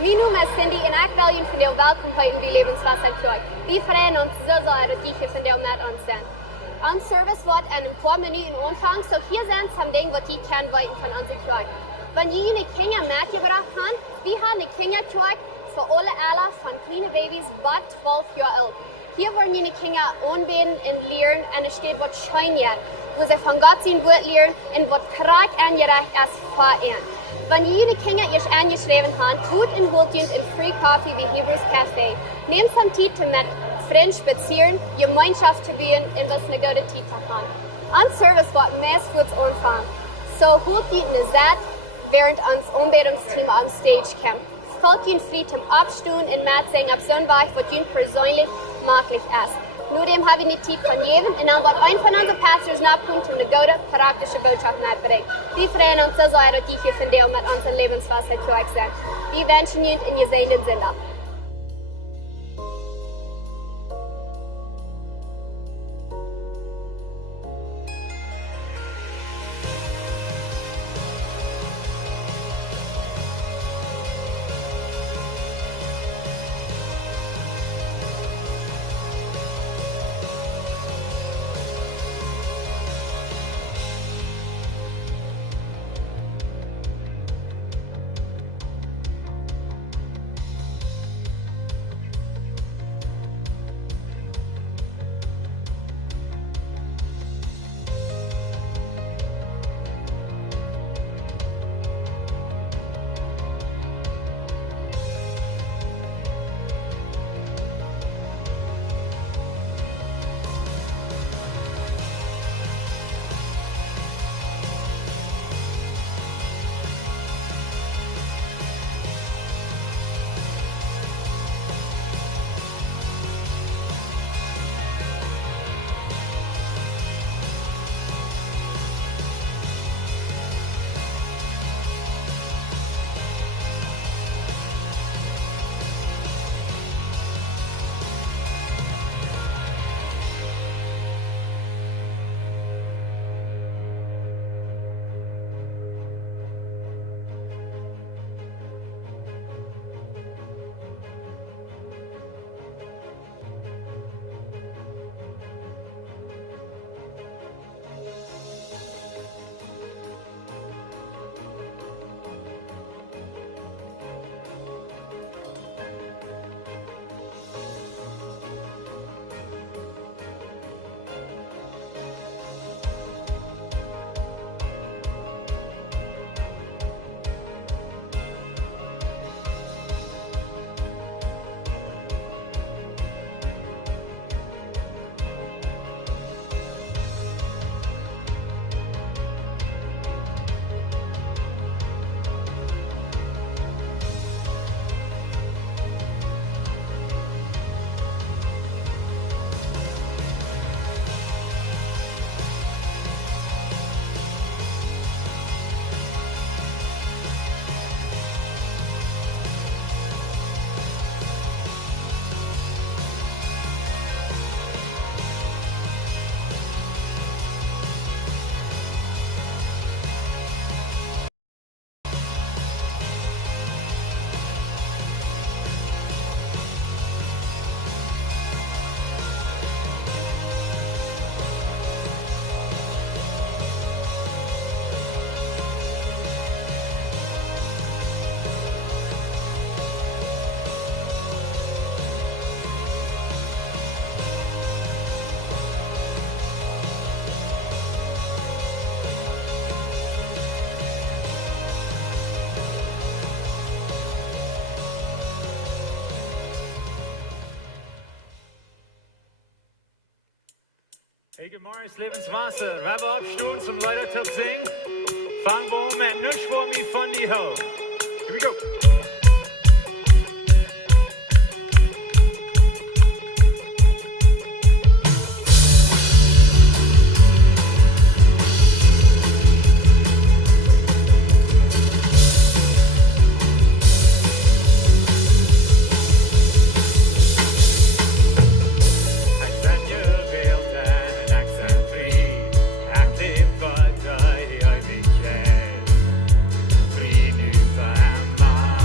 Mijn naam is Cindy en ik wil jullie van jou welkom heten bij Lebenswasser Kjoakj. We freuen ons zo sehr dat jullie van jou met ons zijn. Ons service wordt in een paar minuten aanvangen, so hier zijn some dingen wat je kan weten van onze Kjoakj. Wanneer je een kinder metgebracht hebt, we hebben een kinderkjoakj voor alle allen van kleine baby's tot 12 jaar oud. Hier worden jullie kinderen aanbeden en leren en er steht wat schijnjaar, wo sie von Gott sein Wort lernen und was krass angerecht ist für ihn. Wenn jene Kinder erst angeschrieben haben, tut und holt uns in Free Coffee wie Hebrews Café. Nehmt some Zeit mit Freunden spazieren, Gemeinschaft zu gehen und was eine gute Zeit zu haben. Uns Service wird meist kurz anfangen. So holt ihr eine Zeit, während uns Anbetungsteam am Stage kommt. Folgt ihnen frei zum Abstehen und mitsingen auf so ein Weg, was ihnen persönlich möglich ist. Nur dem habe ich nicht Zeit von jedem und dann wird ein von unseren Pastors nachkommen, um eine gute, praktische Botschaft mitzubringen. Wir freuen uns so sehr, dass die hier von dir mit unserem Lebenswasser Kjoakj sind. Wir wünschen Ihnen in gesegnet Sinne. Hey, good morning, Lebenswasser. Rabbi aufstehen zum Leida zu singen. Fangen wir mit Nusch vor mir von die Ho. Here we go. Fri nu för hemma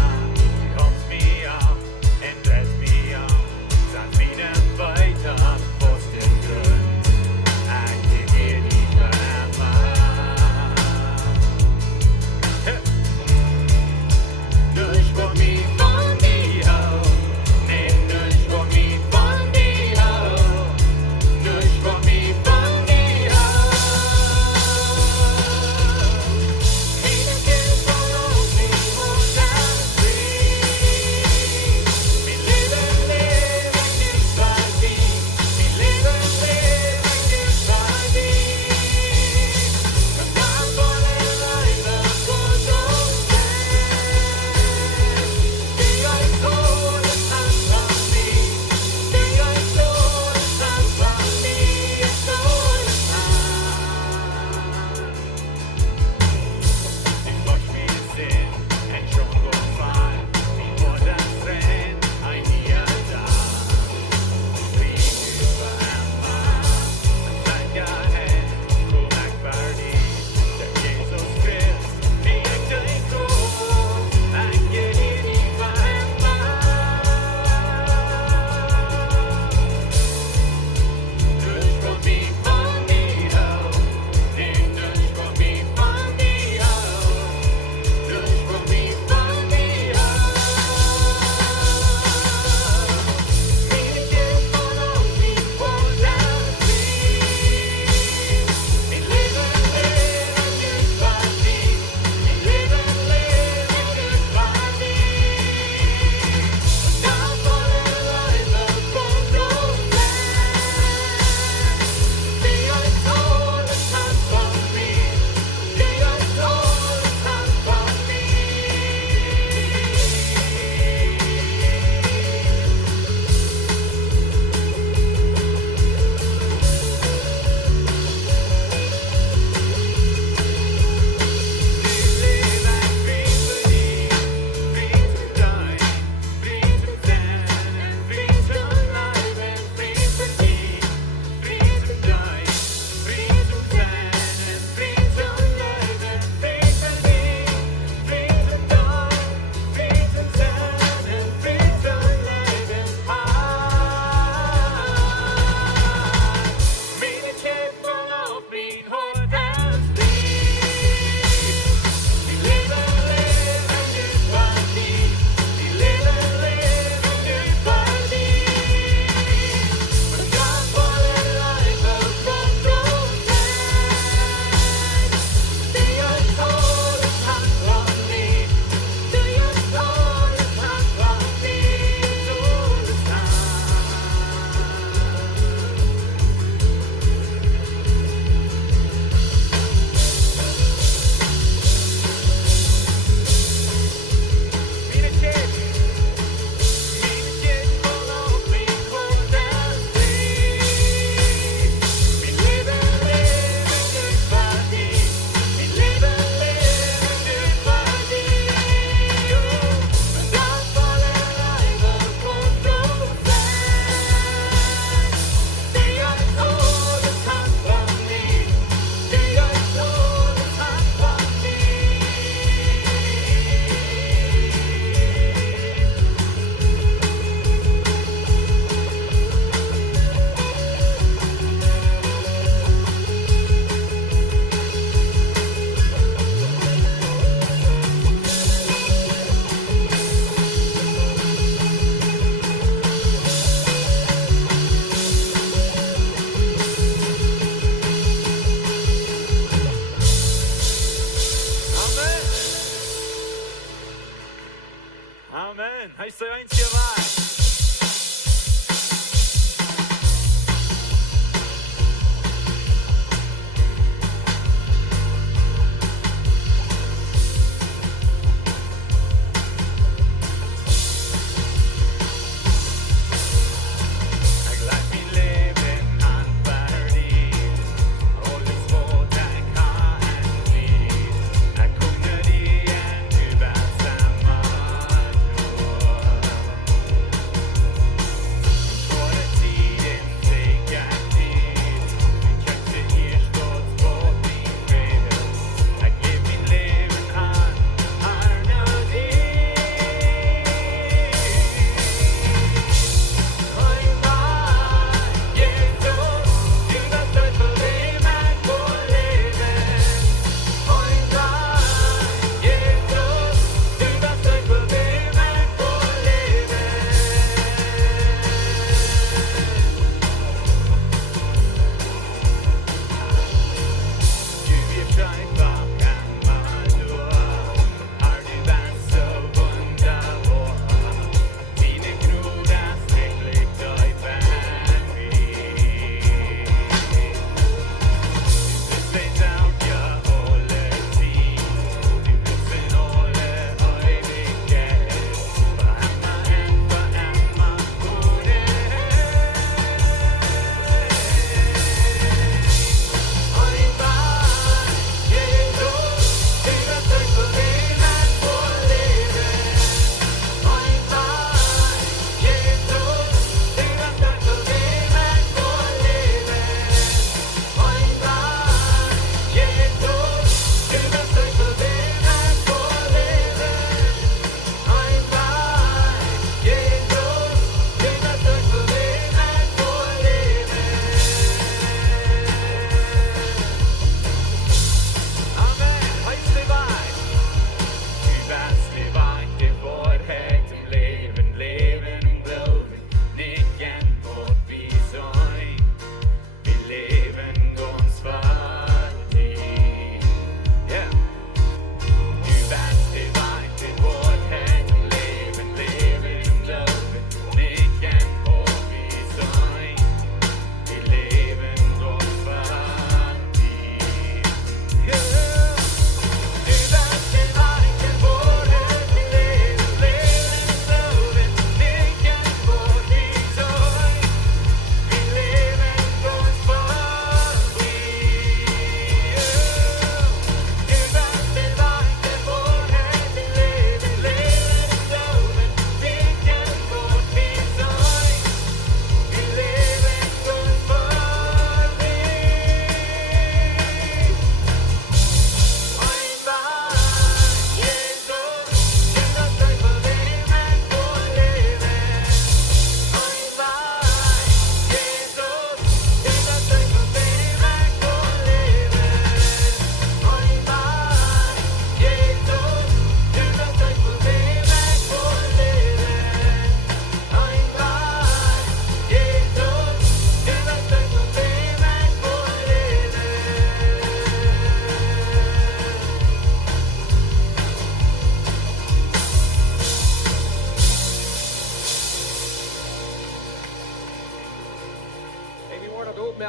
Amen. Heißt der einzige Wahrheit.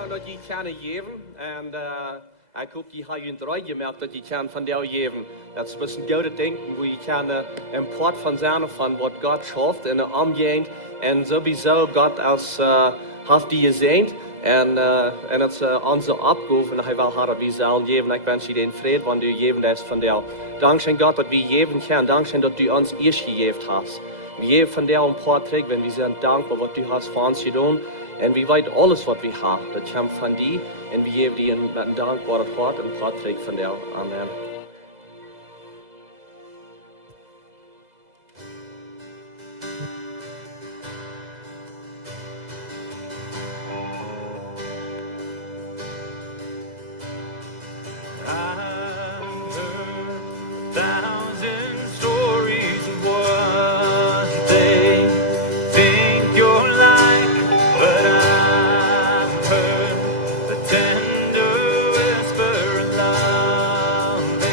dat je kan geven. En ik hoop die har ju inte redan gemerkt dat je kan van jou geven. Dat is een bisschen goede denken, wo je kan een plot van zijn van wat God schafft en omgeeft. En sowieso God als heeft die gezegd. En het is onze opgave en hij wil haar wie zal geven. Ik wens je den vrede, want u geven is van jou. Dankzij God dat we geven kan, dankzij dat u ons eerst gegeven hast. We geven van jou een paar terug, en we zijn dankbaar wat u hast voor ons gedaan. En we weten alles wat we hebben, dat komt van die. En we geven die met een dankbaar hart een paar terug van jou. Amen. Tender whisper of love.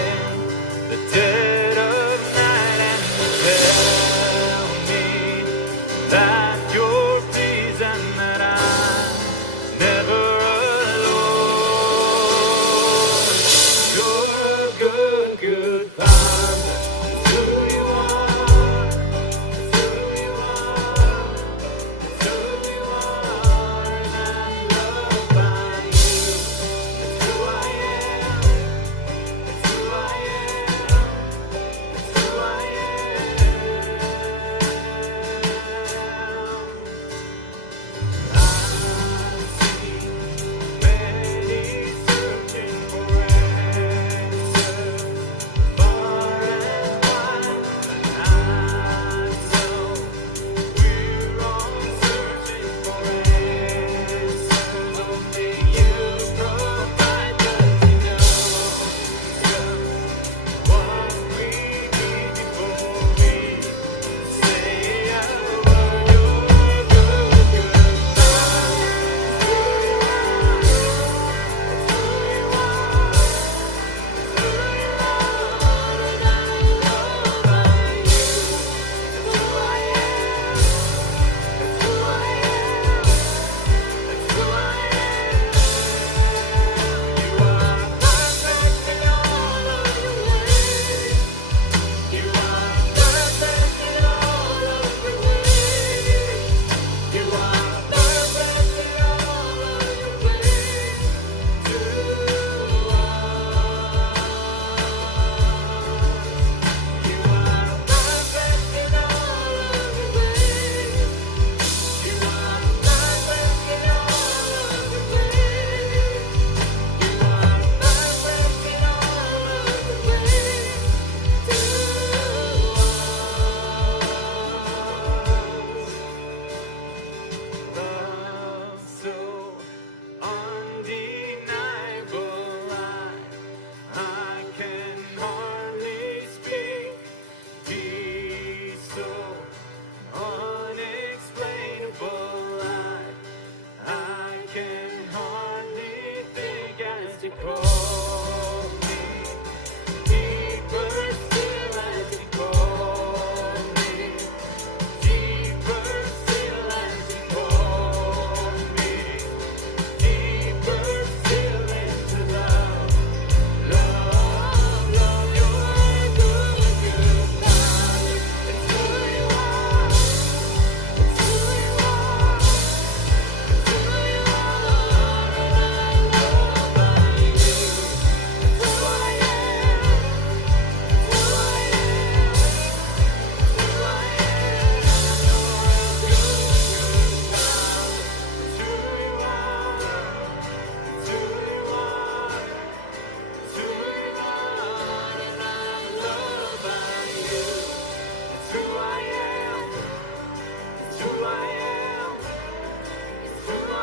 peace so unexplainable. I can hardly think as you call me. Deeper still as you call me. Deeper still as you call me. Deeper still into love. Love, love, you're good, good love. It's who you are. It's who you are. It's who you are. And I love by you. It's who I am. It's who I am. It's who I am. You're good, good love. It's who you are. It's who you are. It's who you are, and I love by you. It's who I am. It's who I am. It's who I am.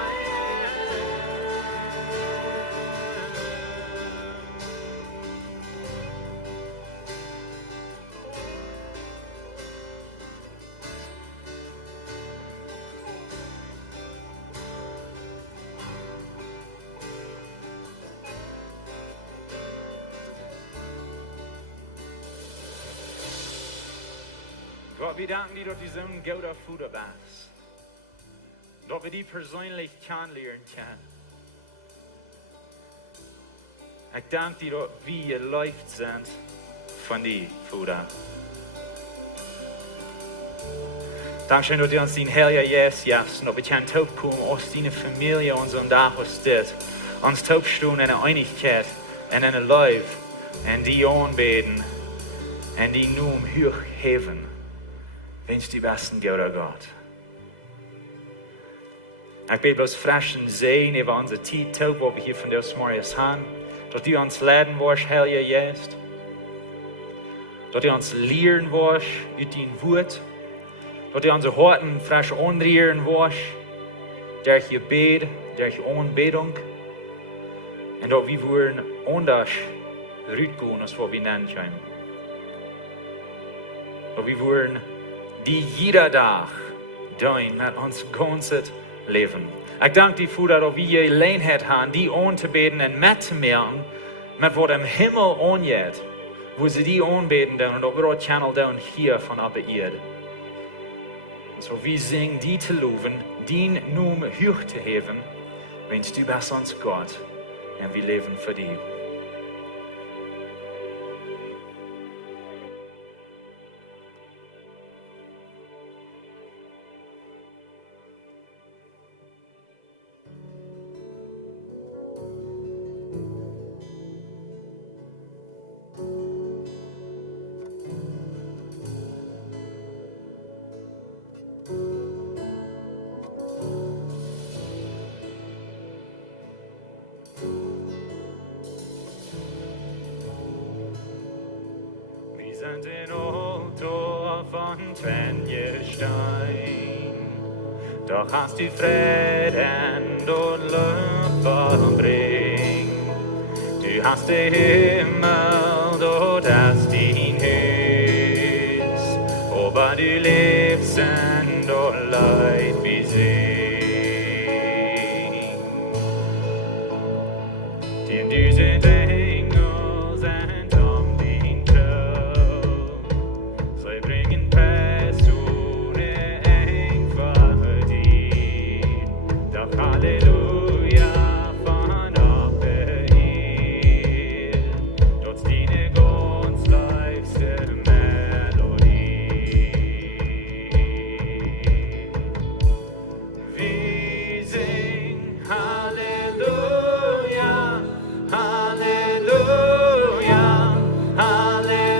Gott, wir danken dir, dass du so ein guter Vater bist. Dass wir dich persönlich kennenlernen können. Ich danke dir, dass wir geläuft sind von dir, Vater. Dankeschön, dass du uns den Heiligen Geist gibst und dass wir können taufkommen aus deiner Familie und so da aus das. Uns taufstehen in einer Einigkeit, in einer Liebe, in die anbeten, in die Namen hochheben. Wünsch die besten guter Gott. Ich bete bloß frischen Segen über unsere Zeit, wo wir hier von dir morgens haben. Dass du uns leiten wirst, Heiliger Geist. Dass du uns lehren wirst, aus dein Wort. Dass du unsere Horten frisch anrühren wirst, durch Gebet, durch Anbetung. Und dass wir wollen anders rausgehen, als was wir nennen können. Dass wir wollen die jeder Tag dein mit uns ganzes Leben. Ich danke dir, Vater, dass wir die Gelegenheit haben, die anzubeten und mitzumerken, mit was im Himmel angeht, wo sie die anbeten und dass wir das Channel hier von ab Erde. So wir singen, die zu loben, den Namen hoch zu heben, wenn du bist uns Gott und wir leben für dich. Den Altar von Trennestein, doch hast du Frieden und Lust verbringt. Du hast den Himmel, dort hast dein Haus, aber du lebst in dort Leid wie See. Denn diese Engel sind den Thron, sie bringen Preis ohne einfache Dien. Doch Halleluja von ab hier, dort deine ganz leibste Melodie. Wir singen Halleluja, Halleluja, Halleluja,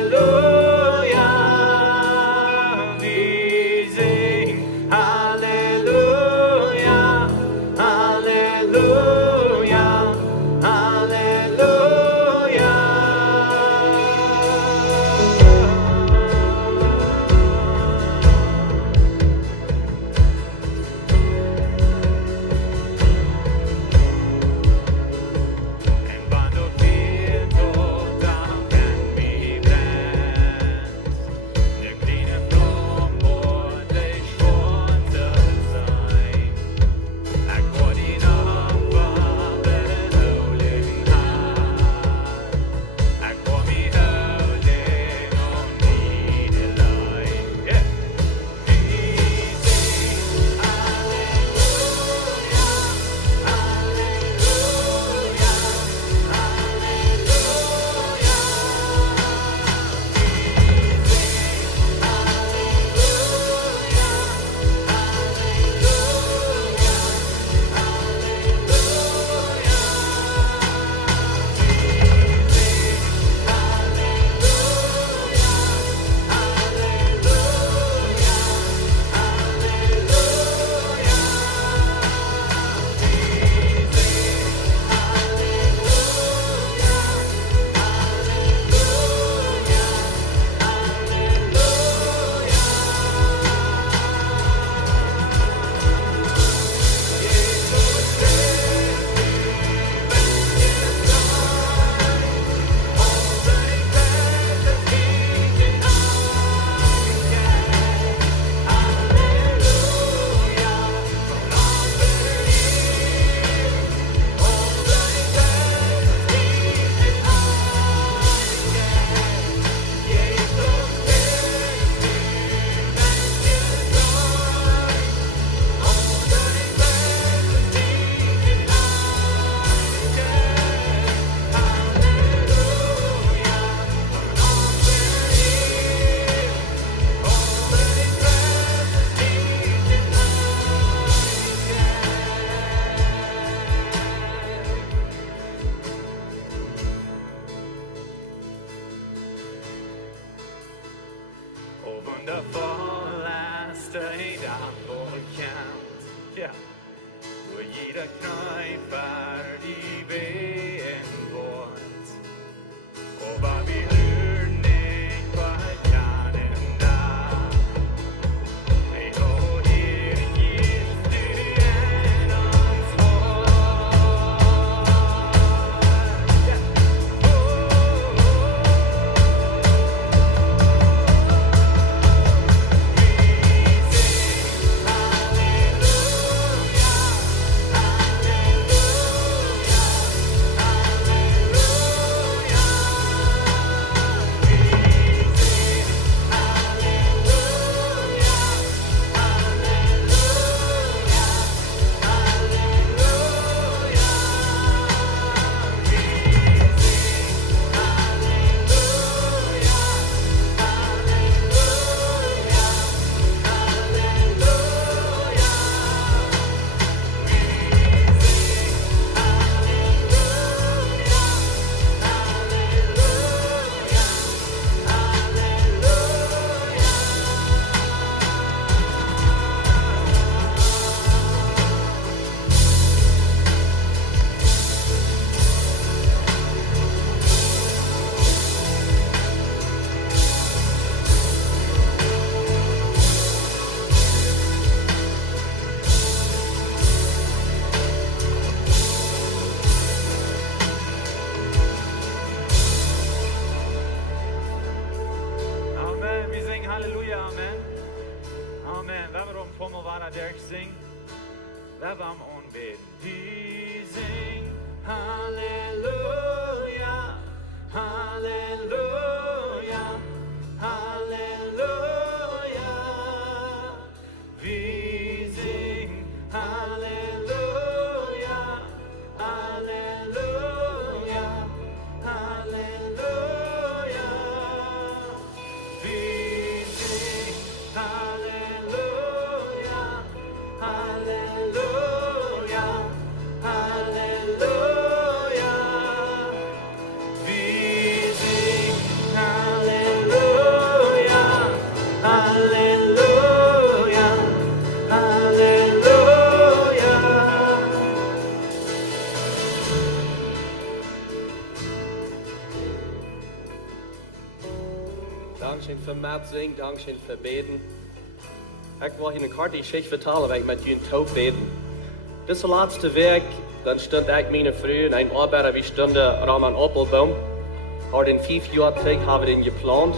wundervoll ist der wohl kennt. Ja, wo jeder Kneifer die wehen wird. Oh, Babylon nicht bei Kanada. Hey, oh, hier gehst du in uns Wort. Ja, Amen. Wir singen Halleluja, Amen. Amen. Wenn wir um Pommel waren, singen, wenn wir am Anbeten. Wir singen Halleluja, Halleluja, Halleluja. Wir singen Halleluja, Halleluja, Halleluja. Wir singen Halleluja, Halleluja, Halleluja. Wir singen Halleluja, Halleluja, Halleluja. Dankeschön für Matt singen, Dankeschön für beten. Ich war hier eine Karte, die ich vertellen, weil ich mit Ihnen taub beten. Das laatste Weg, dann stand ich meine Frau in einem Arbeiter, wie stunde ram an Appelbaum. Har den 5 Jahre terug haben wir den geplant.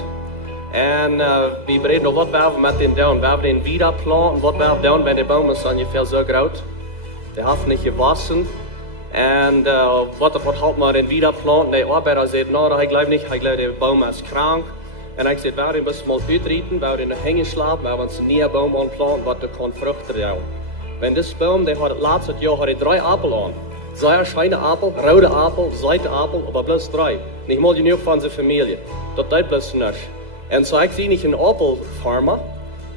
En wir bereden nog wat we met den doen. We hebben den wieder planten, wat we doen, weil der Baum ist ungefähr so groß. Der hat nicht gewassen. En wat halt mal den wieder planten. Der Arbeiter sagt, no, ich glaube nicht, ich glaube, der Baum ist krank. En ik zei, we müssen mal uitrieten, we in de hängen slapen, we uns nie een boom aanplanten, wat er kan vruchten jou. Wenn das Baum, der hat letztes Jahr hat 3 Apfel an. Sehr schöne Apfel, rote Apfel, Seitenapfel, aber bloß 3. Nicht mal genug von seiner Familie. Das tut bloß nicht. Und so ich sehe nicht einen Apfelfarmer,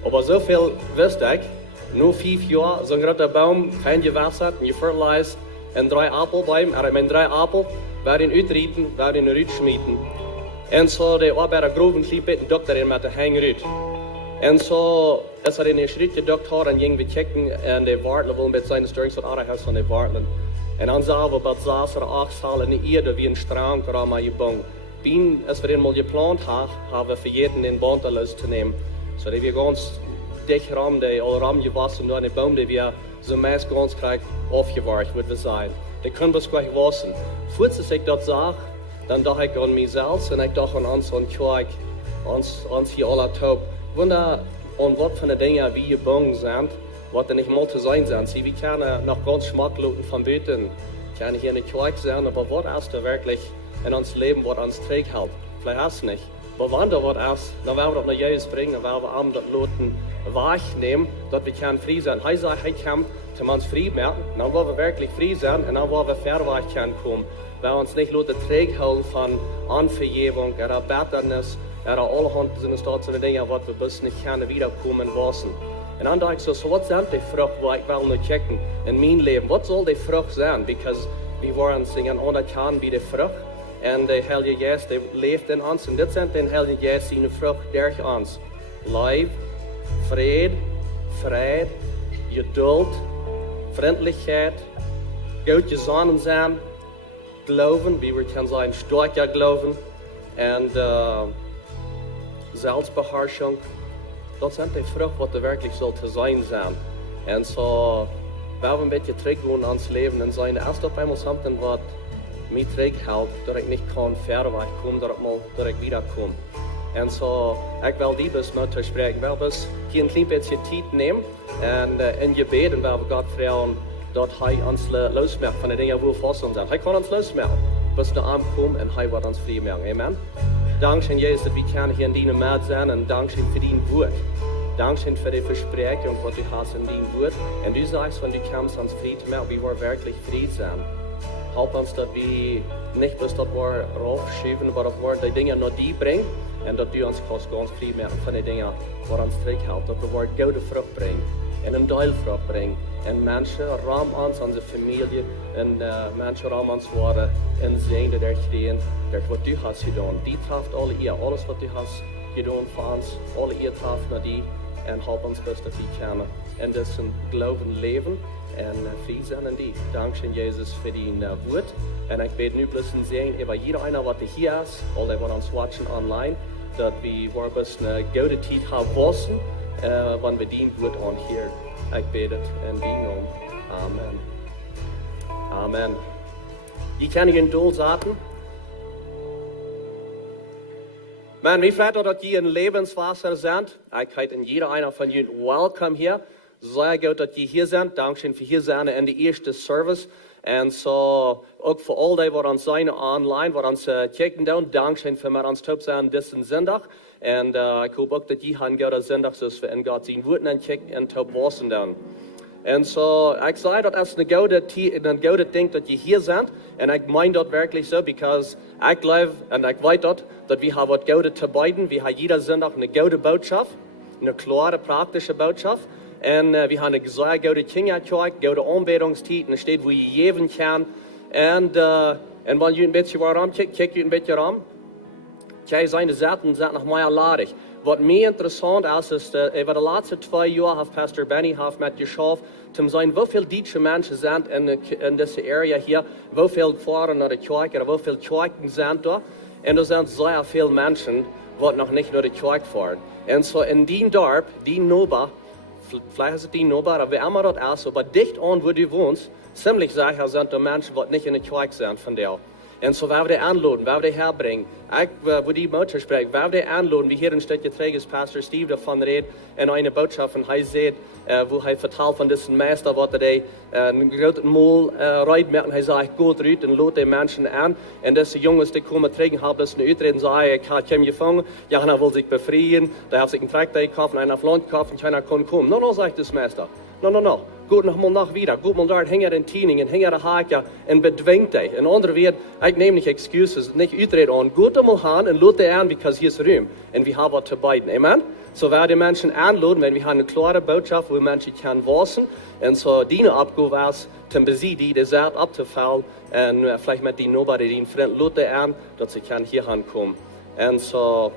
aber so viel wusste ich, nur 5 Jahre, so ein großer Baum, kein gewässert, gefertilisiert, und 3 Apfelbäume, mit 3 Apfel, werden ihn uitrieten, werden ihn uitschmieden. En så de arbeidde groven slipet doktor in med det hänger ut. En så är det en schritt doktor en gäng vi checken en det vartlen vill med sina störings att alla har såna vartlen. En han sa vad bara sasar axhalen i ede wie en strang krama i bong. Bin es för en mål geplant har vi för jeden en bantalös zu nehmen. Så det vi ganz dicht ram det all ram gewassen nur eine Baum det wir so meist ganz krank aufgewartet wird wir sein. Det können wir gleich wassen. Falls es sich dort sagt, dann dachte ich an mich selbst und ich dachte an uns und Kjoakj, uns hier alle taub. Wunder, und was für Dinge wie gebunden sind, was nicht mal zu sein sind. Sie, wir können noch ganz schmackloten von Beten, können hier nicht Kjoakj sein, aber was ist da wirklich in uns Leben, was uns trägt hält? Vielleicht hast du nicht. Aber wenn da was ist, dann werden wir das nach Jesus bringen, dann werden wir abends das Loten wahrnehmen, dass wir können frei sein. Er sagt, er kommt, um uns frei merken, dann wollen wir wirklich frei sein und dann wollen wir verweicht kommen. Weil uns nicht nur trägt halten von Anvergebung, oder Bitternis, oder allerhand sind es dort so Dinge, was wir bis nicht gerne wiederkommen lassen. Und dann dachte ich so was sind die Frucht, wo ich will nur checken in meinem Leben, was soll die Frucht sein? Because wir wollen singen, unerkannt wie die Frucht, und der Heilige Geist, der lebt in uns, und das sind den Heiligen Geist, seine Frucht durch uns. Liebe, Friede, Freiheit, Geduld, Freundlichkeit, gut gesonnen sein, Glauben, wie wir können sagen, starker Glauben und Selbstbeherrschung. Dat zijn die vrucht wat er wirklich soll te sein sein. Und so, wenn wir ein bisschen zurückgehen ans Leben und sagen, erst auf einmal something, was mich zurückhält, dass ich nicht kann verweg kommen, dass ich wiederkomme. Und so, ich will die bis mit euch sprechen. Ich will bis hier ein klein bisschen Zeit nehmen und in Gebet, und wir Gott fragen, dass er uns losmacht von den Dingen, wo wir fast sind. Er kann uns losmachen, bis der Abend kommt und er wird uns frei machen. Amen. Dankeschön, Jesus, dass wir hier in deinem März sein und Dankeschön für dein Wort. Dankeschön für die Versprechung, was du hast in deinem Wort. Und du sagst, wenn du kommst, uns frei zu machen, wie wir wirklich frei sein. Help uns, dass wir nicht bloß das wir raufschieben, aber dass wir die Dinge noch die bringen und dass du uns kannst ganz frei machen von den Dingen, die uns zurückhalten. Dass wir gute Frucht bringen und eine Teilfrucht bringen. Und Menschen rahmen uns, unsere Familie, und Menschen rahmen uns worden und sehen, dass er stehen, dass was du hast getan. Die trifft alle ihr, alles was du hast getan für uns, alle ihr trifft nach die und help uns, dass wir können. Und das ein Glauben leben und frei sein in die. Dankeschön, Jesus, für dein Wort. Und ich bete nu bloß sehen, über jeder einer, was hier ist, alle, die uns watchen online, dass wir bloß eine gute Zeit haben wollen, wenn wir dein Wort anhören. Ich bete in deinem Namen. Amen. Amen. Die kann ich in Dol sagen. Man, wie froh, dass die in Lebenswasser sind. Ich heiße in jeder einer von Ihnen welcome hier. Sehr gut, dass die hier sind. Dankeschön für hier sein in die erste Service. Und so, auch für all die, die uns sein online, die uns checken down. Dankeschön für mir uns top sein diesen Sonntag. Und ich hoffe auch, dass die haben gute Sonntag, so wir in Gott sein Wort checken und top wassen dann. Und so, ich sage, das ist ein gute Ding, dass die hier sind. Und ich meine das wirklich so, because ich glaube und ich weiß das, dass wir haben was Gutes zu beiden. Wir haben jeder Sonntag eine gute Botschaft, eine klare, praktische Botschaft. Und wir haben eine sehr gute Kjoakj, gute Anbetungszeit, eine Stadt, wo ihr geben kann. Und wenn ihr ein bisschen rumkickt, kickt ihr ein bisschen rum. Kijk, seine Seiten sind noch mehr ladig. Was mir interessant ist, über die letzten 2 Jahre hat Pastor Benny mit geschafft, zu sehen, wie viele deutsche Menschen sind in dieser Area hier, wie viele fahren nach der Kjoakj oder wie viele Kjoakjen sind da. Und da sind sehr viele Menschen, die noch nicht nach der Kjoakj fahren. Und so in diesem Dorf, die Noba, vielleicht ist es die Noba, aber wie immer das ist, aber dicht an, wo du wohnst, ziemlich sicher sind da Menschen, die nicht in der Kjoakj sind von dir. Und so werden wir anladen, werden wir herbringen. Ich, wo die Mutter spricht, werden wir anladen, wie hier in Städtje ist Pastor Steve davon redet, in eine Botschaft, und er sieht, wo er vertelt von diesem Meister, was er einen großen Mal reinmacht, und er sagt, Gott rührt und lädt die Menschen an. Und diese Jungs, die kommen trinken, haben das eine Utreden, sagen, ich habe ihn gefangen, ja, er will sich befreien, der hat sich einen Traktor gekauft, einen auf Land gekauft, und keiner kann kommen. No, sagt das Meister. No. Gut noch mal nach wieder. Gut mal dort hängen den Tieningen, hängen der Haken und bedwingt dich. In anderen wird, ich nehme nicht Excuses, nicht Utreden an. Gut mal hin und lade an, because hier ist Raum. Und wir haben was zu beiden. Amen? So werden die Menschen anladen, wenn wir haben eine klare Botschaft, wo Menschen können wissen. Und so deine Abgabe ist, zum Besiegen, die Saat abzufallen. Und vielleicht mit den Nobody, den Freund, lade an, dass sie hier hinkommen. Und so,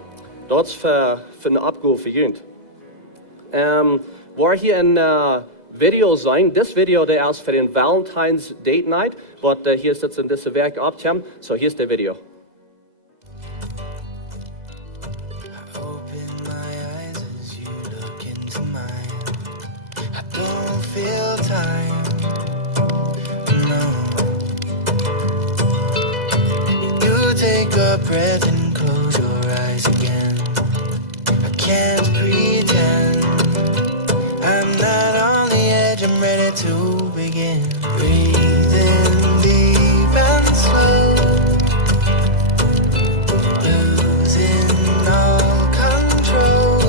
das ist für eine Abgabe für Jünd. War hier in Video sein. Das Video, der ist für den Valentine's Date Night, was hier sitzt in diesem Werk abkommt. So, hier ist der Video. Take a breath and close your eyes again. I can't pretend I'm not on the edge, I'm ready to begin. Breathing deep and slow, losing all control.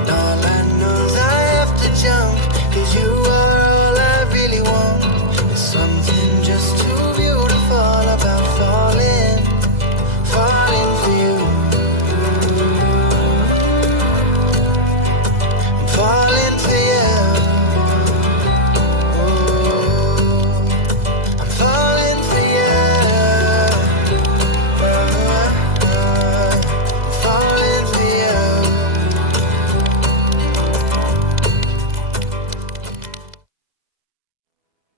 And all I know is I have to jump, 'cause you are all I really want. There's something just too beautiful about falling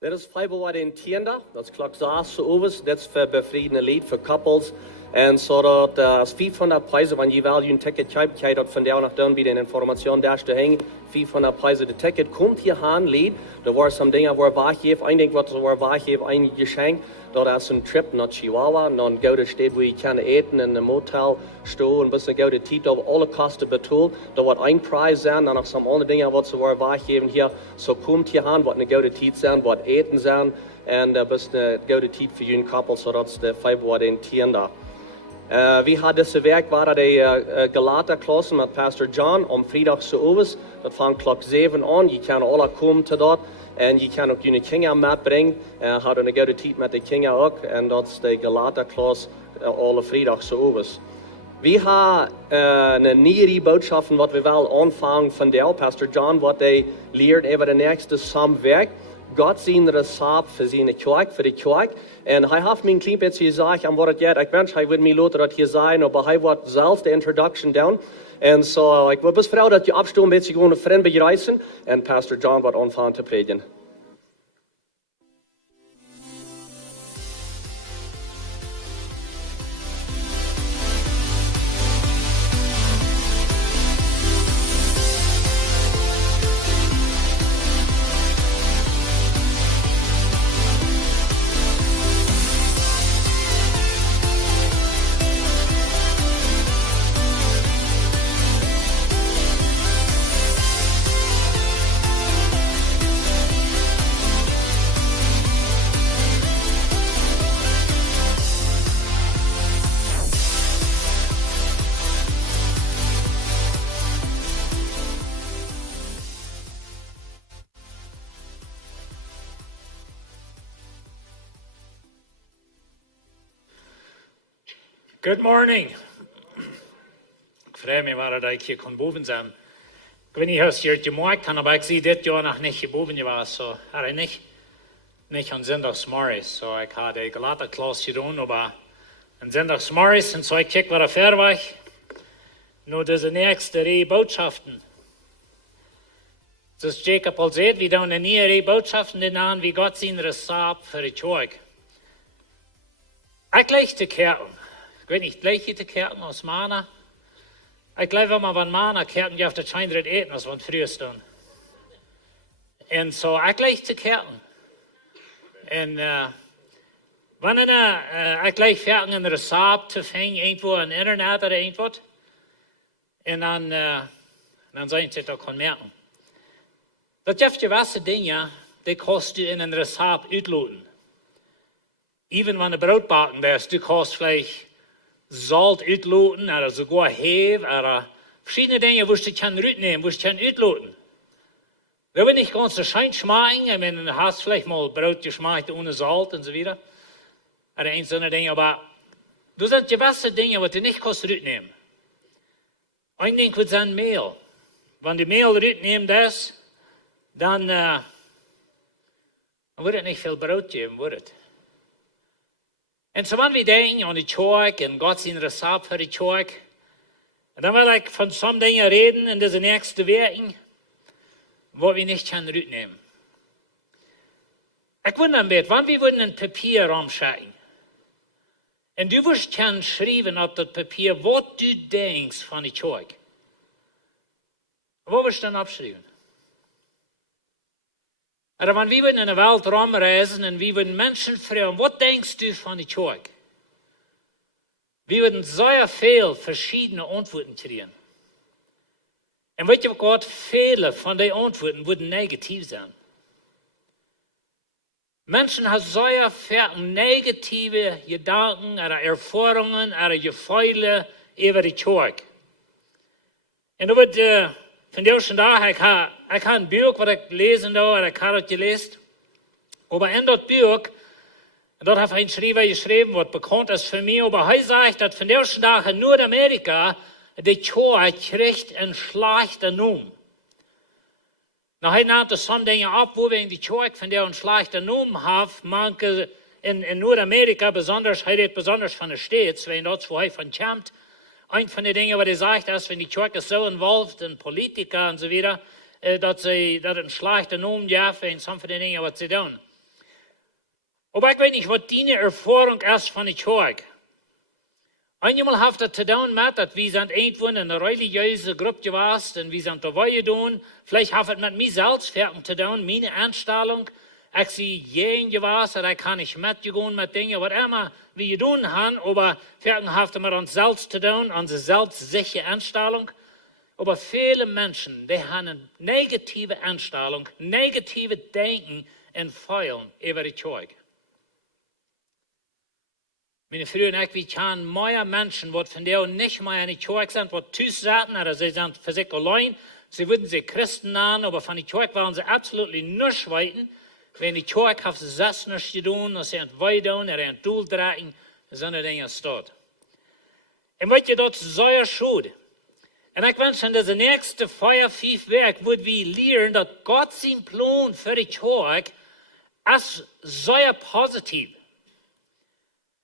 Dat is Februari in tiende. Dat is klok 6 overs. Dat is voor bevrijdende lied voor couples. En zodat als 500 prijzen, wanneer je wel je ticket hebt, kan je dat vandaag nog doen bij de informatie daar te hangen. 500 prijzen de ticket komt hier aan, lied. Er waren some dingen waar weggeven. Eén ding wat er waar weggeven, een geschenk. Dat is een trip naar Chihuahua. En dan gouden steed waar je kan eten in een motel, stoel en bisschen gouden tijd over alle kosten betaald. Dat wordt een prijs zijn. Dan nog some andere dingen wat ze waar weggeven hier. Zo komt hier aan, wat een gouden tijd zijn, wat eten zijn. En een bisschen gouden tijd voor jullie koppel, zodat het de Februari in tiende. We hadden deze week waren de Galaterklasse met Pastor John om vrijdagavond. Dat vangt klok 7 aan. Je kan alle komen tot dat. En je kan ook je kinderen metbrengen. Hadden een goede tijd met de kinderen ook. En dat is de Galaterklasse alle vrijdagavond. We hebben een nieuwe boodschap wat we wel aanvangen van de Pastor John, wat hij leert over de nächste samwerk. Gott zijn Rezapt voor zijn Kjoakj, voor de Kjoakj. En hij heeft me een klein beetje gezegd aan wat het gaat. Ik wens hij wil me later dat hier zijn, maar hij wordt zelf de introduction doen. En zo, ik wil best vrouw dat je afstoot een beetje gewoon een vriend begrijpen. En Pastor John wordt aanvangen te predigen. Good morning. Ik freue mich, dat ik hier kon boven zijn. Ik weet niet of je het gemerkt hebt, maar ik zie dit jaar nog niet geboven geweest. So, nicht an zondagsmorgens. So, ik had de Galaterklasse gedaan, aber an zondagsmorgens. En zo, ik kijk wat er ver weg. Nu deze nächste Reihe Botschaften. Dus Jacob al zei, we doen een nieuwe Reihe Botschaften aan, wie Gott zijn Rezapt voor de Kjoakj. Ik leg de kerken. Ik weet niet, gleich de kerken als Mana. Ik geloof wel maar van Mana kerken, je hebt het schijnbaar eten als van früher doen. En zo, ik leg de kerken. En wanneer ik leg kerken een Rezapt te vangen, irgendwo aan internet of irgendwas. En dan zijn ze het ook gaan merken. Dat je gewisse dingen, die kost je in een Rezapt uitloten. Even wanneer broodbakken bent, du kost vielleicht Salt uitloten, oder sogar Hefe, oder verschiedene Dinge, wo du kann mitnehmen, wo du kann uitloten. Das wird nicht ganz so schein schmecken, ich meine, du hast vielleicht mal Brot geschmeckt ohne Salz und so weiter. Oder ein so eine Dinge, aber du sind gewisse Dinge, die du nicht kannst mitnehmen. Ein Ding wird sein Mehl. Wenn du Mehl mitnehmen dann wird es nicht viel Brot geben, wird es. En zo wanneer we denken aan de Kjoakj en God zijn Rezapt voor de Kjoakj, en dan wil ik van sommige dingen reden in deze nächste weken, wat we niet kunnen uitnemen. Ik wonder een beetje, wanneer we worden een papier omschauen, en du wirst kunnen schrijven op dat papier, wat du denkst van de Kjoakj. Wat wirst du dan opschrijven? Oder wenn wir in der Welt rumreisen und wir würden Menschen fragen, was denkst du von der Kjoakj? Wir würden sehr viel verschiedene Antworten kriegen. Und weet je Gott, viele von den Antworten würden negativ sein. Menschen haben sehr viele negative Gedanken oder Erfahrungen oder Gefühle über die Kjoakj. Und da wird van de eerste dag, ik heb een boek wat ik lezen daar, ik heb het gelezen. Maar in dat boek, dat heeft een schrijver geschreven, wat bekend is voor mij, maar hij zegt dat van de eerste dag in Noord-Amerika, de Kjoakj krijgt een slechte naam. Nou, hij neemt dus sommige dingen op, waar we in de Kjoakj van der een slechte naam hebben, manche in Noord-Amerika besonders, hij deed besonders van de States, waar dat waar hij van komt. Een van de dingen wat hij zegt, is, wenn die Kjoakj is zo involved in Politica en so weiter, dat het een slechte naam geeft in sommige van de dingen wat ze doen. Aber ich weiß nicht, was deine Erfahrung ist von der Kjoakj. Einmal hat das zu tun mit, dass wir sind irgendwo in einer religiösen Gruppe gewesen und wir sind dabei getan. Vielleicht hat es mit mir selbst zu tun, meine Einstellung. Ich sehe jeden gewesen, oder ich kann nicht mitgehen mit Dingen, was immer wir tun haben, aber vielleicht hat es mit uns selbst zu tun, unsere selbstsichere Einstellung. Aber viele Menschen, die haben eine negative Einstellung, negative Denken und Feilen über die Kjoakj. Meine Früher und ich, wir kennen mehr Menschen, die von der nicht mehr in die Kjoakj sind, die zusagen, oder sie sind für sich allein. Sie würden sich Christen nennen, aber von der Kjoakj waren sie absolut nicht weiten. Wenn die Kjoakj hat sie das nicht getan, dass sie entweiht tun, oder ein Doel drehen, sind die Dinge dort. Und was ihr dort sehr schuld. Und ich wünsche, in diese nächsten 5 Werke wird wir lernen, dass Gott sein Plan für die Kjoakj ist sehr positiv.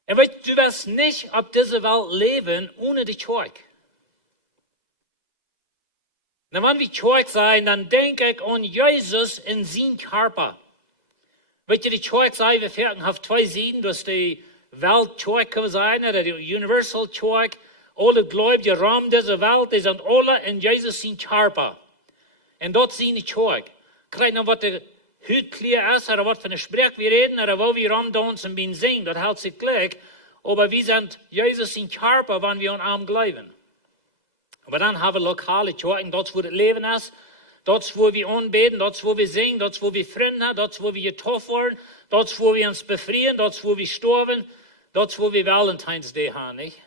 Und du wirst nicht auf dieser Welt leben ohne die Kjoakj. Und wenn wir Kjoakj sagen, dann denke ich an Jesus in seinem Körper. Die Kjoakj sagen, wir fertig auf 2 Seiten, dass die Welt Kjoakj sein, oder die Universal Kjoakj. Alle Gläubige Raum dieser Welt, die sind alle in Jesus sein Körper. Und dort sind die Kjoakj. Kijk nou wat de huidkleur ist, oder was für eine Sprech wir reden, oder wo wir rumtanzen und singen, das hält sich gleich. Aber wir sind Jesus in Körper, wenn wir an ihm glauben. Aber dann haben wir lokale Kjoakj, dort wo das Leben ist, dort wo wir anbeten, dort wo wir singen, dort wo wir Freunde haben, dort wo wir getauft werden, dort wo wir uns befreien, dort wo wir sterben, dort wo wir Valentine's Day haben, nicht?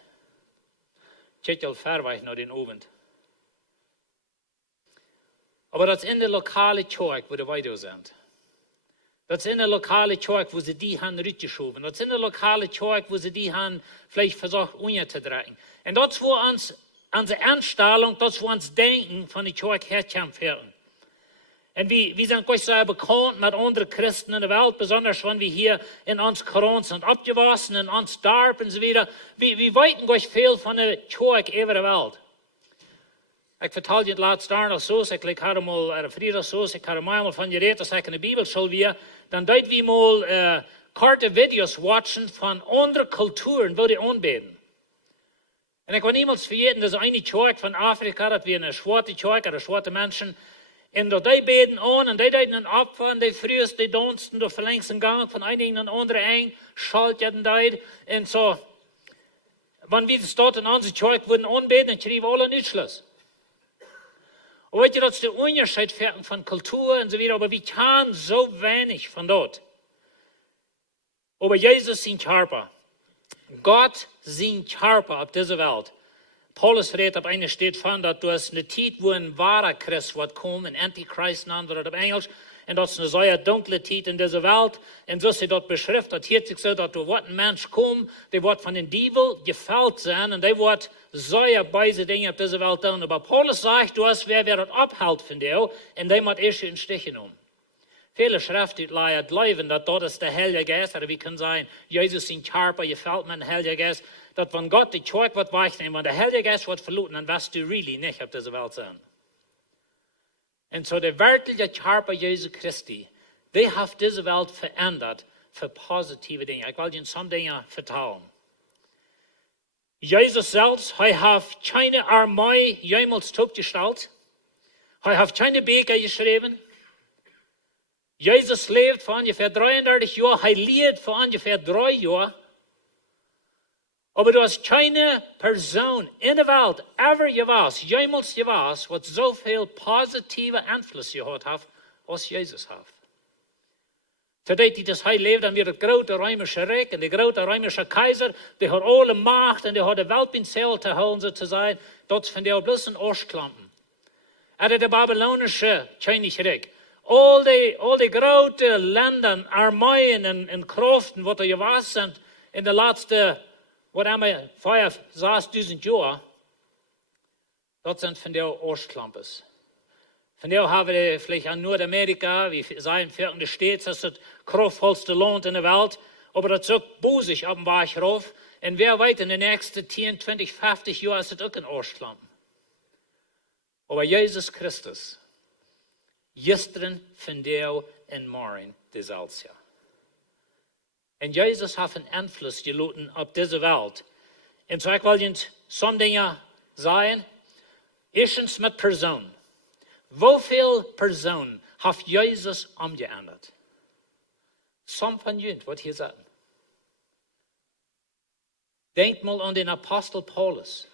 Tjetel verweich nach den Abend. Aber das ist in der lokale Kjoakj, wo die weiter sind. Das ist in der lokale Kjoakj, wo sie die haben rütgeschoben. Das ist in der lokale Kjoakj, wo sie die haben vielleicht versucht, unterzudrehen. Und das, wo uns, unsere Einstellung, das, wo uns Denken von der Kjoakj herkämpft werden. Und wir sind Gott sei bekannt mit anderen Christen in der Welt, besonders wenn wir hier in uns Koran sind abgewaschen, in uns Darb und so weiter. Wir weiten Gott viel von der Kjoakj über die Welt. Ich vertel je het laatst daar nog zo, ik had mal vrijdag zo, ik had mal van geredet, als ik in de Bibelschule weer, dan deed we mal korte Videos watchen von anderen Kulturen, wo die aanbeten. En ik wil niemals vergeten, dat is eine Kjoakj von Afrika, dat we een zwarte Kjoakj, oder zwarte Menschen, en dat die beten aan, en die deden een Opfer, en die frühst, die dansten door verlängsten Gang von einigen en anderen ein, schalteten die, en so. Wenn wir das dort in onze Kjoakj würden aanbeten, dan kregen we alle niet Schluss. Und weet je, dat is de Unterschied von Kultur und so weiter, aber wir kennen so wenig von dort. Aber Jesus sein Körper, Gott sein Körper auf dieser Welt. Paulus redet auf einer steht von, dass du hast eine Zeit, wo ein wahrer Christ wird kommen, ein Antichrist genannt wird auf Englisch, und das ist eine sehr dunkle Zeit in dieser Welt. Und so ist sie dort beschriftet, das hier sich so, dass du ein Mensch kommt, der wird von den Teufel gefällt sein, und der wird sehr böse Dinge auf dieser Welt tun. Aber Paulus sagt, du hast wer das abhält von dir, und der muss erst in Stich genommen. Viele Schriftleute glauben, dass dort ist der Heilige Geist, oder wir können sagen, Jesus in Körper, gefällt mir der Heilige Geist, dass wenn Gott die Kjoakj wird wegnehmen, wenn der Heilige Geist wird verloren, dann wirst du really nicht auf dieser Welt sein. Und so der wirkliche Körper Jesu Christi, der hat diese Welt verändert für positive Dinge. Ich will Ihnen some Dinge vertrauen. Jesus selbst, er hat keine Armee jemals aufgestellt. Er hat keine Bücher geschrieben. Jesus lebt für ungefähr 33 Jahre, er lebt für ungefähr 3 Jahre. Aber du hast keine Person in der Welt, jemals gewesen, was so viel positive Einfluss gehabt hat, als Jesus hat. Zodat hij das hij leeft, dan weer het grote Römische Reich, en de grote Römische Keizer, die hat alle Macht, en die hat de Welt in Zell te houden, so zu sein, dat is van die bloß een Oostklampen. En de Babylonische Chinese Reich, al die grote Länder, Armeeën en Kraften, wat er geweest zijn in de laatste, wat einmal 5.000 Jahre, dat zijn van die Oostklampen. Von der haben wir vielleicht in Nordamerika, wie sagen, in den States, das ist das kraftvollste Land in der Welt, aber das ist auch busig auf dem Weg rauf. Und wer weiß, in den nächsten 10, 20, 50 Jahren ist das auch ein Ostland. Aber Jesus Christus, gestern, von der und morgen, das Altsjahr. Jesus selbst, hij heeft keine Armee jemals aufgestellt. Hij heeft keine Bücher geschreven. Jesus leeft voor ongeveer 3 jaar. Aber du hast keine Person in der Welt, jemals En Jezus heeft een invloed gelaten op deze wereld. En zo ik wil je sommige dingen zeggen. Eerstens met persoon. Hoeveel persoon heeft Jezus omgeändert? Som van jullie, wat hier zeggen. Denk mal an den Apostel Paulus.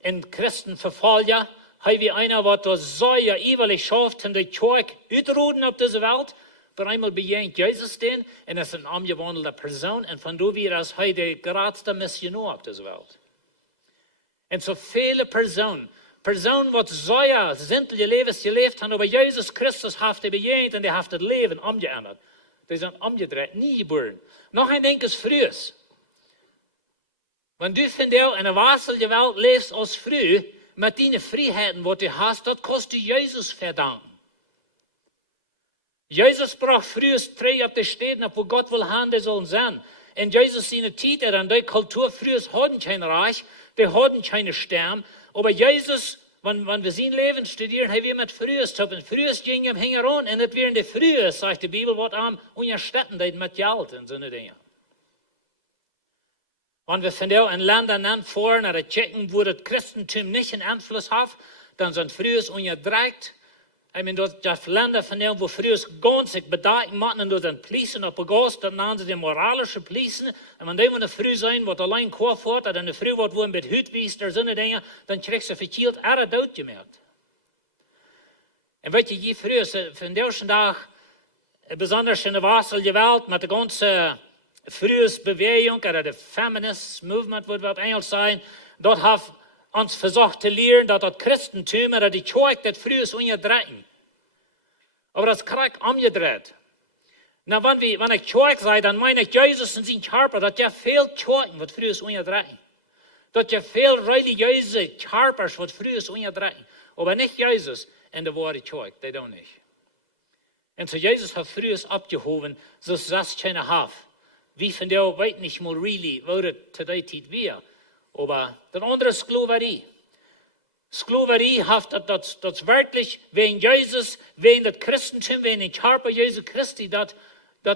In Christenverfolger haben wir einer, was da so ja ewig schafft, in der Kjoakj uitroden op deze wereld. Voor einmal bejängt Jesus den, en das ist eine umgewandelte Person, und von da wir als heute der geradste Missionar auf dieser Welt. Und so viele Personen, die so ja sämtliche Lebens gelebt haben, aber Jesus Christus hat bejängt und er hat das Leben umgeändert. Die sind umgedreht, nie geboren. Noch ein Ding ist frühes. Wenn du von der in der wasselige Welt lebst als früh, mit deinen Freiheiten, die du hast, das kannst du Jesus verdanken. Jesus braucht frühes drei auf die Städten, wo Gott will haben, die sollen sein. Und Jesus seine Titel und die Kultur frühes hatten kein Reich, die hatten keine Sterne. Aber Jesus, wenn wir sein Leben studieren, haben wir mit frühes zu tun. Frühes ging ihm heran, und das wären die frühes, sagt die Bibel, was am unterstützen, die mit Geld und so eine Dinge. Wenn wir von der in Ländern anfahren oder checken, wo das Christentum nicht einen Einfluss hat, dann sind frühes unterdrückt. Ich meine, das Länder von der, wo früher ganz sich bedeuten machen, und da sind Polizien auf der Gast, dann nennen sie die moralische Polizien. Und wenn die in der Früh sein, was allein Kopf hat, oder in der Früh, was wo ein bisschen Hüt wiest, oder so eine Dinge, dann kriegst du verkehrt, tot gemerkt. Und weißt du, je früher, von der ersten Tag, besonders in der westlichen Welt, mit der ganzen frühes Bewegung, oder der Feminist Movement, würde auf Englisch sein, dort hat uns versucht zu lernen, dass das Christentum oder die Kjoakj das frühes unterdrücken. Aber das kriegt umgedreht. Na, wenn ich Kjoakj sage, dann meine ich Jesus in seinem Körper, dass ja viel Kjoakj wird frühes unterdrücken. Dass ja viel religiöse Körpers wird frühes unterdrücken. Aber nicht Jesus in der wahre Kjoakj, die doch nicht. Und so Jesus hat frühes abgehoben, so das keine Haft. Wie von der weiß nicht mal really, wo das zu der Zeit wäre. Aber das andere ist Sklaverei. Sklaverei hat das wirklich, wegen Jesus, wegen das Christentum, wegen den Körper Jesu Christi, das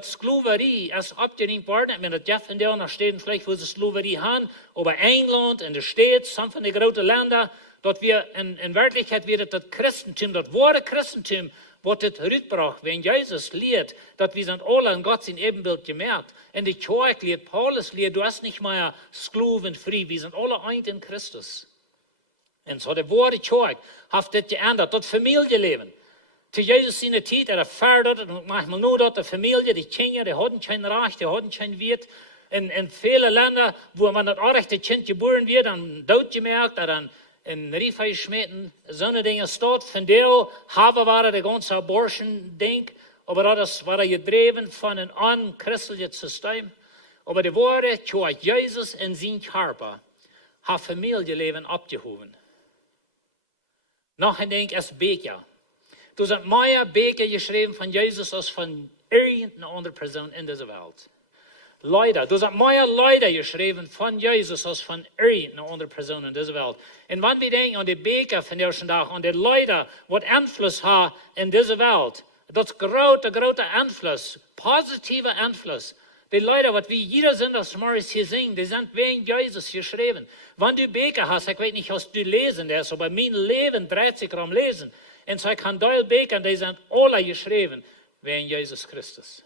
Sklaverei ist abgelehnt worden. Ich meine, das ja von der nach Städten vielleicht, wo sie Sklaverei haben, aber England, in der Stadt, some von den großen Ländern, dort wir in Wirklichkeit wird das Christentum, das wahre Christentum, was das rüberbracht, wenn Jesus lehrt, dass wir sind alle in Gott sein Ebenbild gemerkt. In die Kjoakj lehrt, Paulus lehrt, du hast nicht mehr Sklaven frei, wir sind alle eins in Christus. Und so der wahre Kjoakj hat das geändert, das Familienleben. Zu Jesus seine Zeit, er fördert und manchmal nur dort, die Familie, die Kinder, die hatten kein Recht, die hatten kein Wert. In vielen Ländern, wo man das rechte Kind geboren wird, dann dort gemerkt, dann in Riefei schmeten, so eine Dinge steht. Von der haben wir der ganze Abortion-Ding, aber das war gedreven von einem unchristlichen System. Aber die wahre Kjoakj, Jesus in seinem Körper, hat Familienleben abgehoben. Noch ein Ding ist Beker. Du sind mehr Beker geschrieben von Jesus als von irgendeiner anderen Person in dieser Welt. Leida. Du sind mehr Leida geschrieben von Jesus als von irgendeiner anderen Person in dieser Welt. Und wenn wir denken an die Beker von der ersten Tag, an die Leida, was Einfluss hat in dieser Welt, das große Einfluss, positive Einfluss. Die Leute, was wir jeder sind, das Morris hier singen, die sind wegen Jesus geschrieben. Wenn du Beker hast, ich weiß nicht, was du lesen hast, aber mein Leben dreht sich um Lesen. Und so kann Doyle Beker, die sind alle geschrieben wegen Jesus Christus.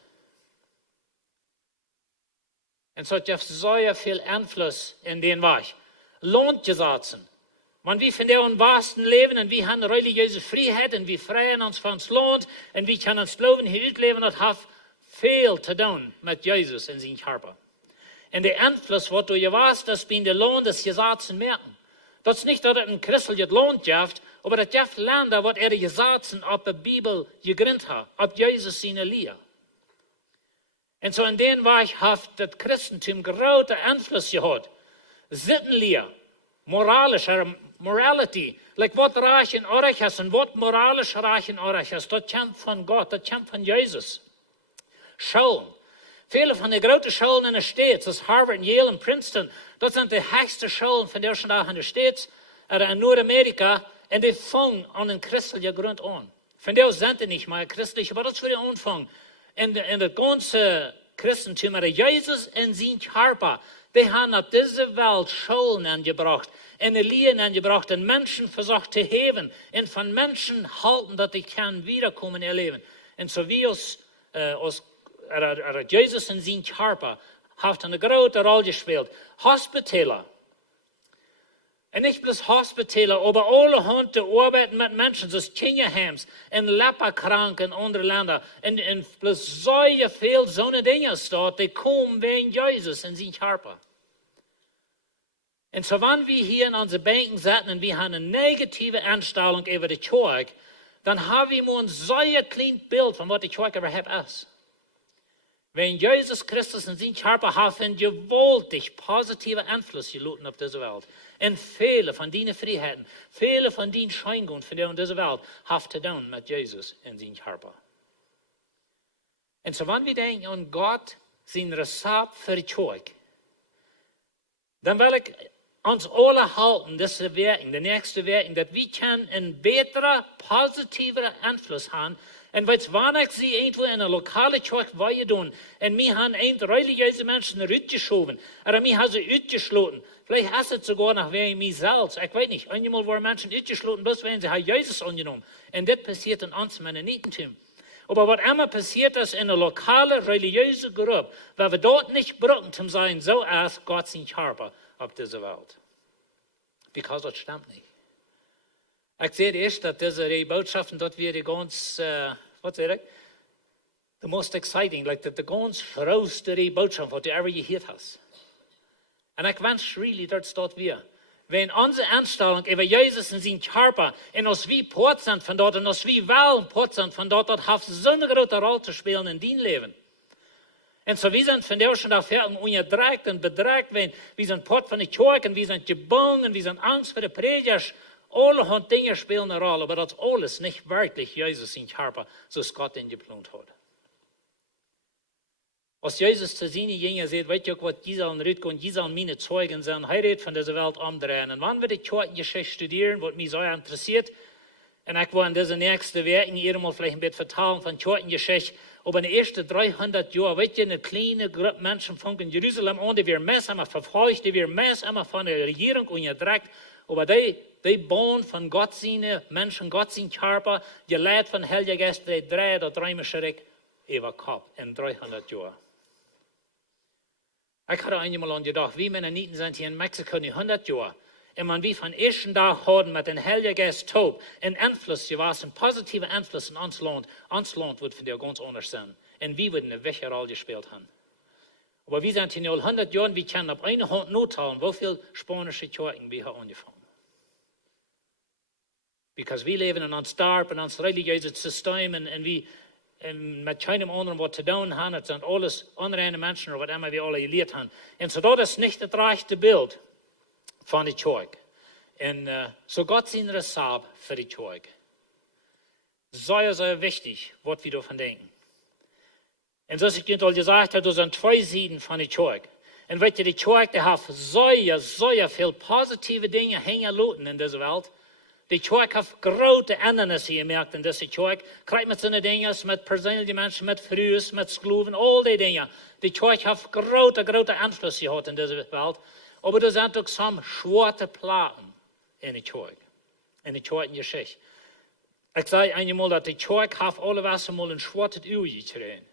Und so hat es so viel Einfluss in den Weg. Lohntgesetzen. Wenn wir von der wahrsten leben und wir haben religiöse Freiheit und wir freien uns von uns Lohn und wir können uns Glauben hier leben, das hat viel zu tun mit Jesus in seinem Körper. Und der Einfluss, was du hier weißt, das bin der Lohn des Gesetzen merken. Das ist nicht, dass es ein christliches Lohn gibt, aber das gibt Länder, was die Gesetzen auf der Bibel gegründet hat, auf Jesus seine Lehre. Und so in den Weg hat das Christentum großen Einfluss gehabt. Sittenlehre, Morality, like was reich in euch ist und was moralisch reich in euch ist, das kommt von Gott, das kommt von Jesus. Schulen. Viele von den großen Schulen in den States, das Harvard, Yale und Princeton, das sind die höchsten Schulen von der schon in den States oder in Nordamerika, und die fangen an den christlichen Grund an. Von der sind die nicht mal christlich, aber das ist für den Anfang. In das ganze Christentum, aber Jesus in sein Körper, die haben auf diese Welt Schulen angebracht, eine Lehren angebracht, und Menschen versucht zu heben, und von Menschen halten, dass die können wiederkommen erleben. Und so wie Jesus in sein Körper hat eine große Rolle gespielt. Hospitaler. Und nicht bloß Hospitaler, aber alle Hunde arbeiten mit Menschen, so Kinderheims, in Leperkranken in anderen Ländern. Und bloß so viel so eine Dinge dort, die kommen wegen Jesus in seinen Körper. Und so wenn wir hier in unseren Bänken sitzen und wir haben eine negative Einstellung über die Kjoakj, dann haben wir nur ein so kleines Bild von was die Kjoakj überhaupt ist. Wenn Jesus Christus in seinem Körper hat einen gewaltig positiven Einfluss gelitten auf diese Welt. Und viele von diesen Freiheiten, viele von diesen Scheingungen von dieser Welt haben zu tun mit Jesus in seinem Körper. Und so wenn wir denken an Gott, sein Rezapt für die Kjoakj, dann will ich uns alle halten, diese Werken, die nächste Werken, dass wir einen besseren, positiven Einfluss haben. Und wenn ich sie irgendwo in einer lokalen Kjoakj tun, und wir haben religiöse Menschen rausgeschoben, oder wir haben sie ausgeschlossen, vielleicht ist es sogar noch wegen mir selbst, ich weiß nicht, einmal waren Menschen ausgeschlossen, bloß wenn sie Jesus angenommen. Und das passiert in uns Mennonitentum. Aber was immer passiert ist in einer lokalen religiösen Gruppe, weil wir dort nicht brauchen zu sein, so ist Gott sein Körper auf dieser Welt. Because das stimmt nicht. Ich sehe erst, dass diese Botschaften dort wir die ganz, was sage ich? The most exciting, like the ganz grootste Botschaft, was du ever gehört hast. Und ich wünsche really, dort wir. Wenn unsere Einstellung über Jesus in seinen Körper, und uns wie Port sind von dort, und uns wie Wellen Port sind von dort, das hat so eine große Rolle zu spielen in dein Leben. Und so wir sind von der schon dafür unterdrückt und bedrückt, wenn wir sind Port von der Kjoakj, und wir sind gebunden, wir sind Angst vor der Predigers. Alle Dinge spielen eine Rolle, aber das alles nicht wirklich Jesus in Körper, so es Gott ihn geplant hat. Als Jesus zu seinen Jüngern sagt, weißt du, was die sollen rausgehen, die sollen meine Zeugen sein, heiratet von dieser Welt umdrehen. Und wenn wir die Kjoakj-Geschichte studieren, was mich so interessiert, und ich will in diese nächsten Werken einmal vielleicht ein bisschen vertalen von Kjoakj-Geschichte, aber in den ersten 300 Jahren, weißt du, eine kleine Gruppe Menschen von Jerusalem an, die wir meist immer verfolgt, die wir meist immer von der Regierung unterdrückt, aber die bauen von Gott seine Menschen, Gott sein Körper, geleitet von Heiliger Geist, die 3 oder 3 Mal schräg über Kopf in 300 Jahren. Ich hatte einmal an gedacht, wir Mennoniten sind hier in Mexiko in 100 Jahren. Und man wie von ersten Tag haben mit dem Heiligen Geist taub, einen Einfluss gewesen, einen positiven Einfluss in uns Land wird für die ganz anders sein. Und wir würden eine wichtige Rolle gespielt haben. Aber wir sind hier in 100 Jahren, wir können auf eine Hand notteilen, wie viele spanische Kjoakj wir haben angefangen. Because wir leben in uns Dorf, in uns religiöses System, und wir mit keinem anderen was zu tun haben, es sind alles unreine Menschen, oder was immer wir alle gelehrt haben. Und so das ist nicht das rechte Bild von der Kjoakj. Und so Gott sein Rezapt für die Kjoakj. Sehr, sehr wichtig, was wir davon denken. Und so ich al gesagt habe, das sind 2 Seiten von der Kjoakj. Und weißt du, die Kjoakj, die hat sehr viel positive Dinge hängen lassen in dieser Welt. Die Kjoakj hat große Änderungen gemerkt in dieser Kjoakj. Krijgt mit so Dingen, mit persönlichen Menschen, mit Frauen, mit Sklaven, all die Dinge. Die Kjoakj hat große Einfluss gehabt in dieser Welt. Aber da sind auch some schwarze Platten in der Kjoakj, in der Kjoakj-Geschichte. Ich sage einmal, dass die Kjoakj hat alle was mal ein schwarzes Auge gekriegt.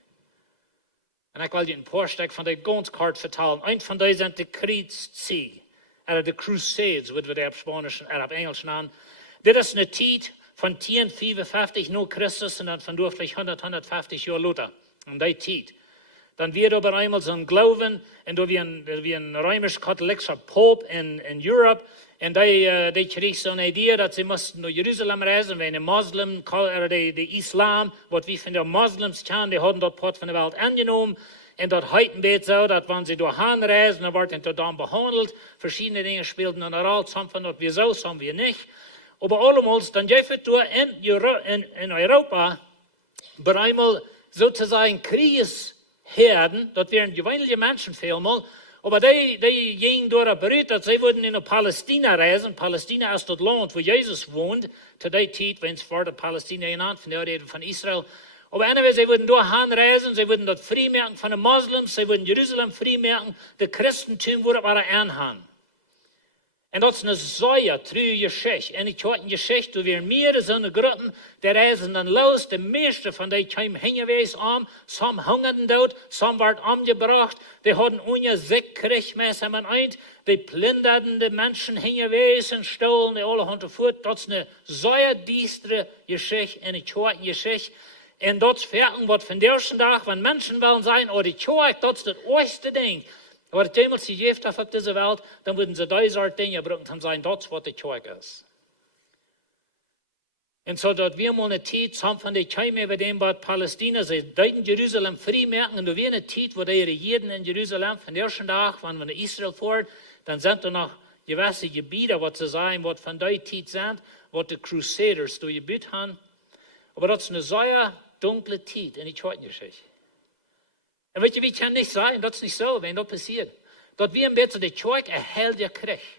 Und ich will dir ein paar Stück von der ganz kurz vertellen. Ein von denen sind die Kriegszüge, oder die Crusades, wie wir die auf Spanisch oder auf Englisch nennen. Das ist eine Zeit von 1055 nach Christus und dann von vielleicht 150 Jahre Luther. Und die Zeit. Dann wird aber einmal so ein Glauben, und da wie ein römisch-katholischer Pope in Europe, und die kriegen so eine Idee, dass sie mussten nach Jerusalem reisen, wenn die Muslim, oder die Islam, was wir von den Muslims kennen, die haben dort Port von der Welt angenommen. Und dort heute wird so, dass wenn sie dahin reisen, dann werden sie dann behandelt. Verschiedene Dinge spielten eine Rolle, some von dort wir so, some wir nicht. Aber allemals, dann gibt es in Europa einmal sozusagen Kriegsherden, das wären gewöhnliche Menschen vielmal, aber die gingen durch ein Brüt, dass sie würden in Palästina reisen. Palästina ist das Land, wo Jesus wohnt, zu der Zeit, wenn es vor der Palästina genannt, von der Rede von Israel. Aber anyway, sie würden da hinreisen, sie würden dort freimerken von den Moslems, sie würden Jerusalem freimerken, das Christentum würde aber anhaben. En dat is een zeer true geschichte. En ik had een geschichte, waar meerdere zo'n groepen, die reizen dan los, de meeste van die kwamen hingewees om, some hungerden dood, some werd omgebracht, die hadden ongezicht gekregen met hem eind, die plünderden de mensen hingewees en stolen die alle handen voort. Dat is een zeer diestere geschichte en ik had een geschichte. En dat is verken wat van de eerste dag, wanneer mensen willen zijn, oh die Kjoakj, dat is het eerste ding. Aber het jemals gegeven heeft op deze wereld, dan würden ze deze dingen brengen en zijn, dat is wat de Kjoakj is. En zo dat we maar een tijd, samen van die Kjeimen bij dem bij Palästina, ze deuten Jeruzalem vrijmerken, en door weer een tijd, waar die regieren in Jeruzalem, van de eerste dag, wanneer we naar Israël voeren, dan zijn er nog gewisse gebieden, wat ze zijn, wat van die tijd zijn, wat de Crusaders door gebied hebben. Maar dat is een zeer donkere tijd in die Kjoakj-geschichte. En weet je, wie kan niet zijn, dat is niet zo, wenn dat passiert. Dat we een beetje de Kjoakj een helder krijgen.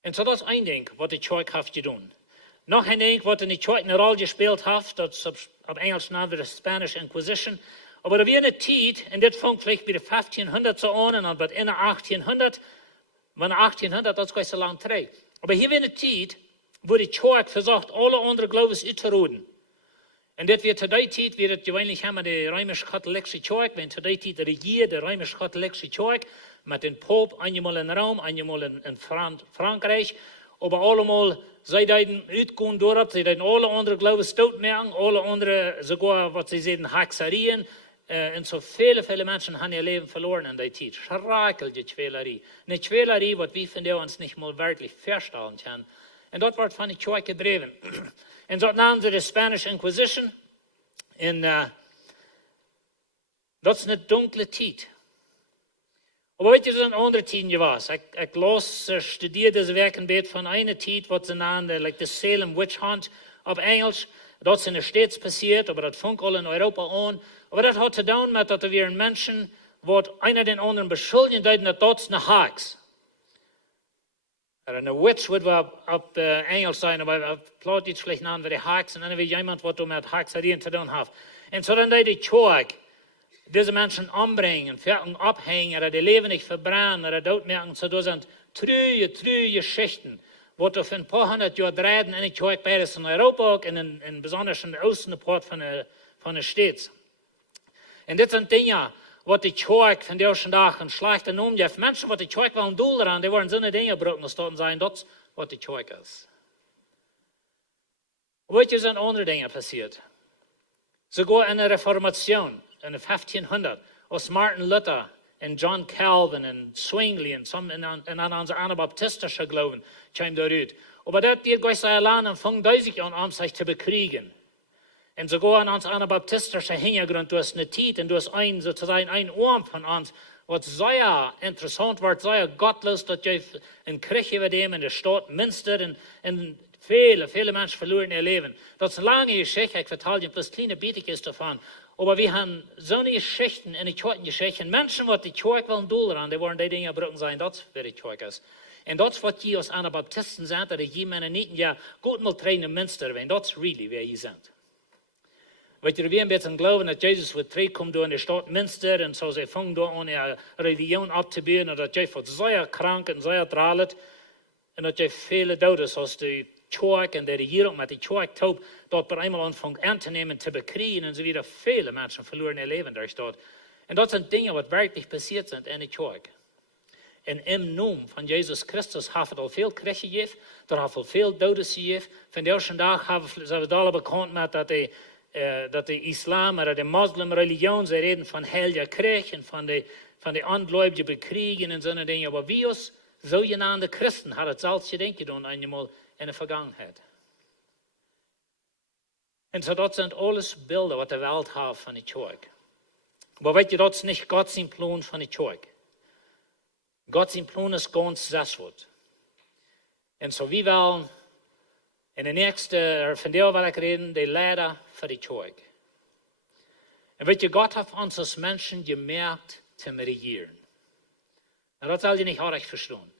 En zo dat is één ding wat de Kjoakj heeft gedaan. Nog een ding wat in de Kjoakj een rol gespeeld heeft, dat is op Engels naam de Spanish Inquisition. Maar er was een tijd, en dit vond vielleicht bij de 1500 zo aan, en dan wat in de 1800, maar 1800, dat is niet zo lang terug. Maar hier was een tijd, waar de Kjoakj versucht, alle andere gelovigen uit te roden. En dit weer tot die tijd, weer het gewöhnlich hebben de Römisch-Katholische Kjoakj, wenn tot die tijd regiert de Römisch-Katholische Kjoakj, met een poop, eenmaal in Rome, eenmaal in Frankrijk, aber allemaal, zij deden uitgaan door, zij deden alle andere gelovigen doodmerken, alle andere, sogar, wat ze zeiden, haksarieën, en zo vele mensen hebben hun leven verloren in die tijd. Schrakelje Quälerie. Een Quälerie, wat we van ons niet mal werkelijk verstellen kunnen. En dat wordt van de Kjoakj gedreven. En dat namen ze de Spanish Inquisition. En dat is een donkere tijd. Maar weet je, dat is een andere tijd was. Ik studeerde deze werk een beetje van een tijd, wat ze namen, like de Salem Witch Hunt op Engels. Dat is in de States passiert, maar dat vond al in Europa aan. Maar dat had te doen met dat er weer mensen, wat einer den anderen beschuldigen, dat is een haaks. Een witch würde op Engels zijn, maar op Plattdeutsch vielleicht namen we de haaks. En dan weer iemand wat met haaksarien te doen heeft. En zo dan die Kjoakj, deze mensen ombrengen, verken ophängen, dat die leven niet verbrennen, dat doodmerken. Zo dat zijn true geschichten, wat er voor een paar honderd jaar draaien in de Kjoakj bij is in Europa ook, en in besonders in de oosten van de States. En dit zijn dingen, wat de Kjoakj van deze dag een slechte noem heeft. Mensen wat de Kjoakj wel een doel eraan, die worden zo'n dingen gebroken en zijn, dat is wat de Kjoakj is. Weet je, zijn andere dingen passiert. Sogar in de Reformation, in de 1500, als Martin Luther en John Calvin en Zwingli en aan onze anabaptistische geloven kwamen daaruit. Maar dat deed God zij alleen en vang duizend aan om zich te bekriegen. En sogar an uns anabaptistische Hintergrund, durch eine Zeit und durch sozusagen ein Arm von uns, was sehr interessant wird, sehr gottlos, dass ich in Krieg über dem in der Stadt Münster und viele Menschen verloren ihr Leben. Das ist eine lange Geschichte, ich verteile dir bloß kleine Bietigkeit davon. Aber wir haben so eine Geschichten in der Kjoakj-Geschichte. Menschen, die die Kjoakj wollen doeleren, die wollen die Dinge brücken sein, das ist, wer die Kjoakj ist. En dat is wat je als Anabaptisten zijn, dat je mensen ja goed moet trainen in Münster, en dat is really wer je zijn. Weet je, we een beetje geloven dat Jezus wordt terugkomen door in de stad Münster en zo ze vangen door om een religie op te bouwen en dat je wordt zeer krank en zeer dralend en dat je vele doden zoals de Kjoakj en de regering met de Kjoakj-toop dat per eenmaal aanvangt aan te nemen, te bekriegen en zo weer vele mensen verloren hun leven daar staat. En dat zijn dingen wat werkelijk passiert zijn in de Kjoakj. En in naam van Jezus Christus heeft het al veel krieg gegeven, er heeft al veel doden gegeven. Van de eerste dag zijn we alle bekend met dat de islam en de moslimreligie, ze reden van heilige krieg en van de ongläubige bekriegen en zo'n dingen. Maar wie als zogenaamde christen had het zelfs gedenken doen eenmaal in de vergangenheid. En zo dat zijn alles beelden wat de wereld heeft van de Kjoakj. Maar weet je, dat is niet Gott zijn plan van de Kjoakj. Gott zijn plan is ganz zeswoord. En zo wie willen in de nächste, van deel wil ik reden, de Leida voor de Kjoakj. En weet je, Gott heeft ons als mensen gemerkt te regieren. Nou, dat zal je niet erg verstaan.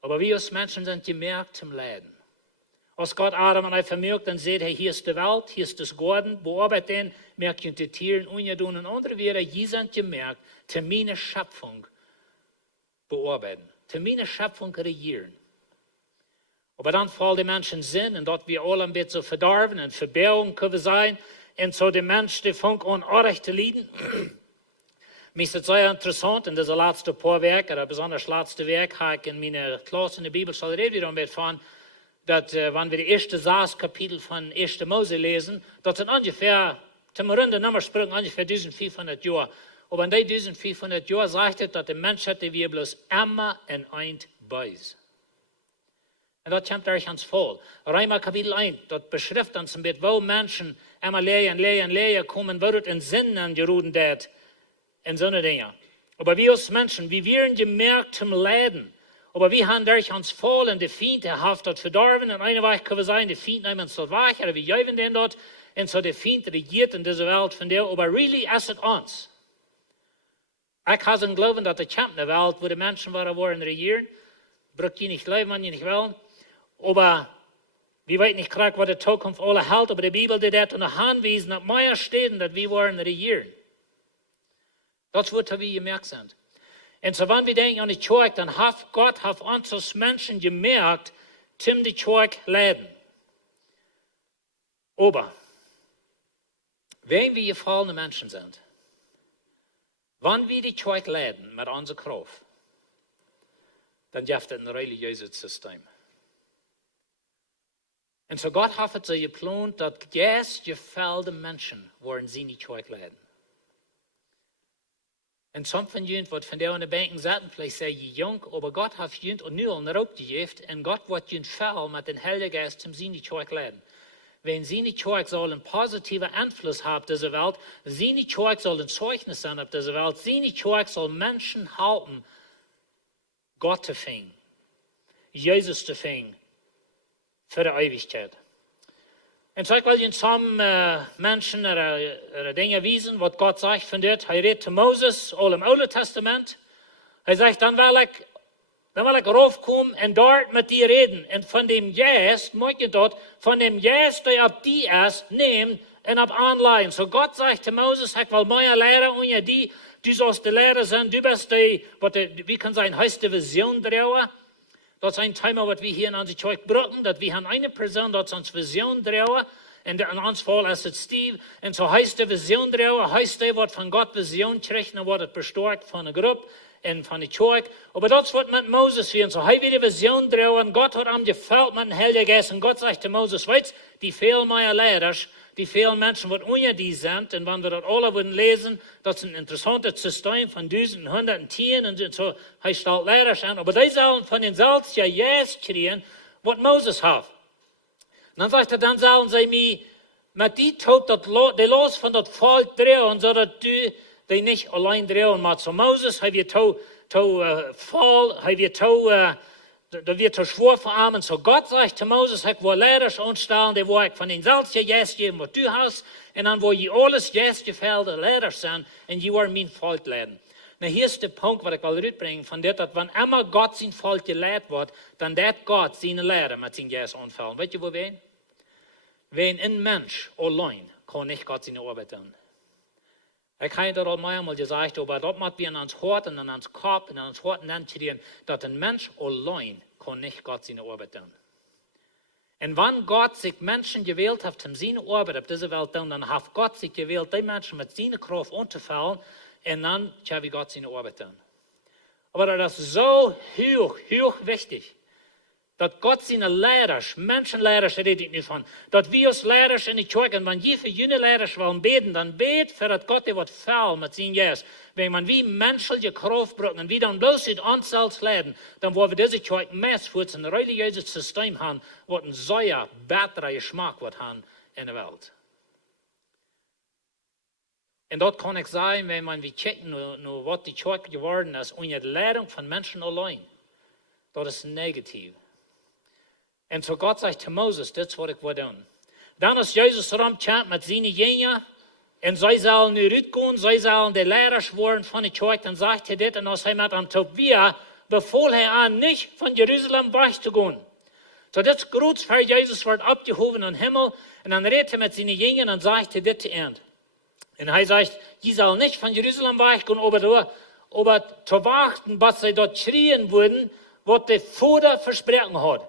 Maar we als mensen zijn gemerkt te leiden. Als Gott Adam en hij vermerkt, dan zegt hij, hier is de Welt, hier is de Garten, bearbeitet den, merkt je de Tieren ungedaan en andere weer, je zijn gemerkt, te meine Schöpfung bearbeiten, te meine Schöpfung regieren. Aber dann fallen die Menschen Sinn und dort wir alle ein bisschen verdarben und verbergen können sein und so die Menschen, die fangen an, Unrecht zu leiden. Mir ist es sehr interessant, in diese letzten paar Werke, oder besonders letzte Werk, habe ich in meiner Klasse in der Bibel schon reden davon, dass, wenn wir die erste 6 Kapitel von 1. Mose lesen, das sind ungefähr, zum Runde Nummersprung, ungefähr 1500 Jahre. Aber in den 1500 Jahren sagt es, dass die Menschheit, die wir bloß immer in ein beißen. Und das kommt euch ans voll. Römer Kapitel 1, das beschreibt uns ein bisschen, wo Menschen immer leer kommen, wo das in Sinn an Jeruden dat, in so eine Dinge. Aber wir als Menschen, wir werden gemerkt zum Leiden. Aber wir haben durch uns voll in die Feind, der hat dort verdorben. Und eine Woche können wir sagen, die Feind nehmen uns dort weg, oder wir jäuven den dort. Und so der Feind regiert in dieser Welt von der. Aber really ist es uns. Ich kann glauben, dass der Kampf in der Welt, wo die Menschen waren regieren, braucht die nicht leben, wenn die nicht wollen. Aber wir weten nicht gerade, was die Zukunft alle hält. Aber die Bibel, die das noch anweisen, dass mehr steht, dass wir wollen regieren. Das wird, wie gemerkt sind. Und so, wenn wir denken an die Kjoakj, dann hat Gott auf uns als Menschen gemerkt, die Kjoakj leiden. Aber, wenn wir gefallene Menschen sind, wenn wir die Kjoakj leiden mit unserer Kraft, dann gibt es ein religiöses System. Und so Gott hat es so geplant, dass erst gefällte Menschen wollen sie nicht Kjoakj leiden. Und some von jünt wird von der an der Banken zaten, vielleicht sei je jung, aber Gott hat jünt und nul naar op gegeben, und Gott wird jünt fel mit den Heiligen Geist zum sie nicht Kjoakj leiden. Wenn sie nicht Kjoakj soll einen positiven Einfluss haben auf diese Welt, sie nicht Kjoakj soll ein Zeugnis sein auf diese Welt, sie nicht Kjoakj soll Menschen halten, Gott zu finden, Jesus zu finden, für die Ewigkeit. Und so ich will Ihnen some Menschen oder Dinge wiesen, was Gott sagt von dort. Er redet zu Moses, all im Alten Testament. Er sagt, dann will ich raufkommen und dort mit dir reden. Und von dem Geist, mag ich dort, von dem Geist, der auf die erst nehmen und auf anleihen. So Gott sagt zu Moses, ich will meine Lehrer und die, du sollst der Lehrer sein, du bist die, wie kann sein, heißt die Vision drauf. Das ist ein Thema, was wir hier in unserer Kjoakj brauchen, dass wir haben eine Person, das uns Vision drauf, und in uns Fall ist es Steve, und so heißt die Vision drauf, heißt der, was von Gott Vision kriegt, und wird bestärkt von der Gruppe und von der Kjoakj. Aber das wird mit Moses werden, so haben wir die Vision drauf, und Gott hat ihm gefällt mit dem Heiligen Geist, und Gott sagt zu Moses, weißt, die fehlen meine Lehrer, die vielen Menschen, die unter die sind, und wenn wir das alle würden lesen, das ist ein interessantes System von 1110 und so, er stellt Lehrer an, aber die sollen von den selbst ja yes kriegen, was Moses hat. Und dann sagt er, dann sollen sie mir mit die Tod, die los von das Volk drehen, so dass du die nicht allein drehen machst. So Moses, er wird voll, er wird da wird er schwor verarmen. So Gott sagt zu Moses, ich will Lehrer anstellen, die wo ich von den selbst yes geben, was du hast, und dann wo je alles yes gefällt, Lehrer sein, und je wollen mein Volk leiden. Na, hier ist der Punkt, was ich will rüberbringen, von der, dass wenn immer Gott sein Volk gelehrt wird, dann wird Gott seine Lehrer mit seinem Yes anfallen. Weißt du, wo wen? Wenn ein Mensch allein kann nicht Gott seine Arbeit tun. Ich habe das einmal gesagt, aber das muss wir an uns Hort und an uns Kopf und an uns Hort kriegen, dass ein Mensch allein kann nicht Gott seine Arbeit tun. Und wenn Gott sich Menschen gewählt hat, um seine Arbeit auf dieser Welt zu tun, dann hat Gott sich gewählt, die Menschen mit seiner Kraft anzufallen, und dann kann Gott seine Arbeit tun. Aber das ist so hoch wichtig, dass Gott seine Lehrer, Menschenlehrer, redet nicht von, dass wir als Lehrer in die Kjoakj, wenn je für jene Lehrer wollen beten, dann bet für das Gott, der wird faul mit seinem Jes. Wenn man wie menschliche Kraft braucht und wie dann bloß in uns selbst leiden, dann wollen wir diese Kjoakj meist für ein religiöses System haben, was ein sehr bitterer Geschmack wird haben in der Welt. Und dort kann ich sagen, wenn man wie checken, nur was die Kjoakj geworden ist, unter der Leitung von Menschen allein, das ist negativ. Und so Gott sagt zu Moses, das ist, was ich will tun. Dann ist Jesus rumgekommen mit seinen Jüngern, und sie sollen nicht rausgehen, sie sollen die Lehrer schwören von der Kjoakj, dann sagt er das, und als er mit am Tobia befohlen er an, nicht von Jerusalem wegzugehen. So das Kreuz für Jesus wird abgehoben in den Himmel. Und dann redet er mit seinen Jüngern und sagt er das zu Ende. Und er sagt, die sollen nicht von Jerusalem weggehen, aber zu warten, was sie dort schrien würden, was der Vater versprochen hat.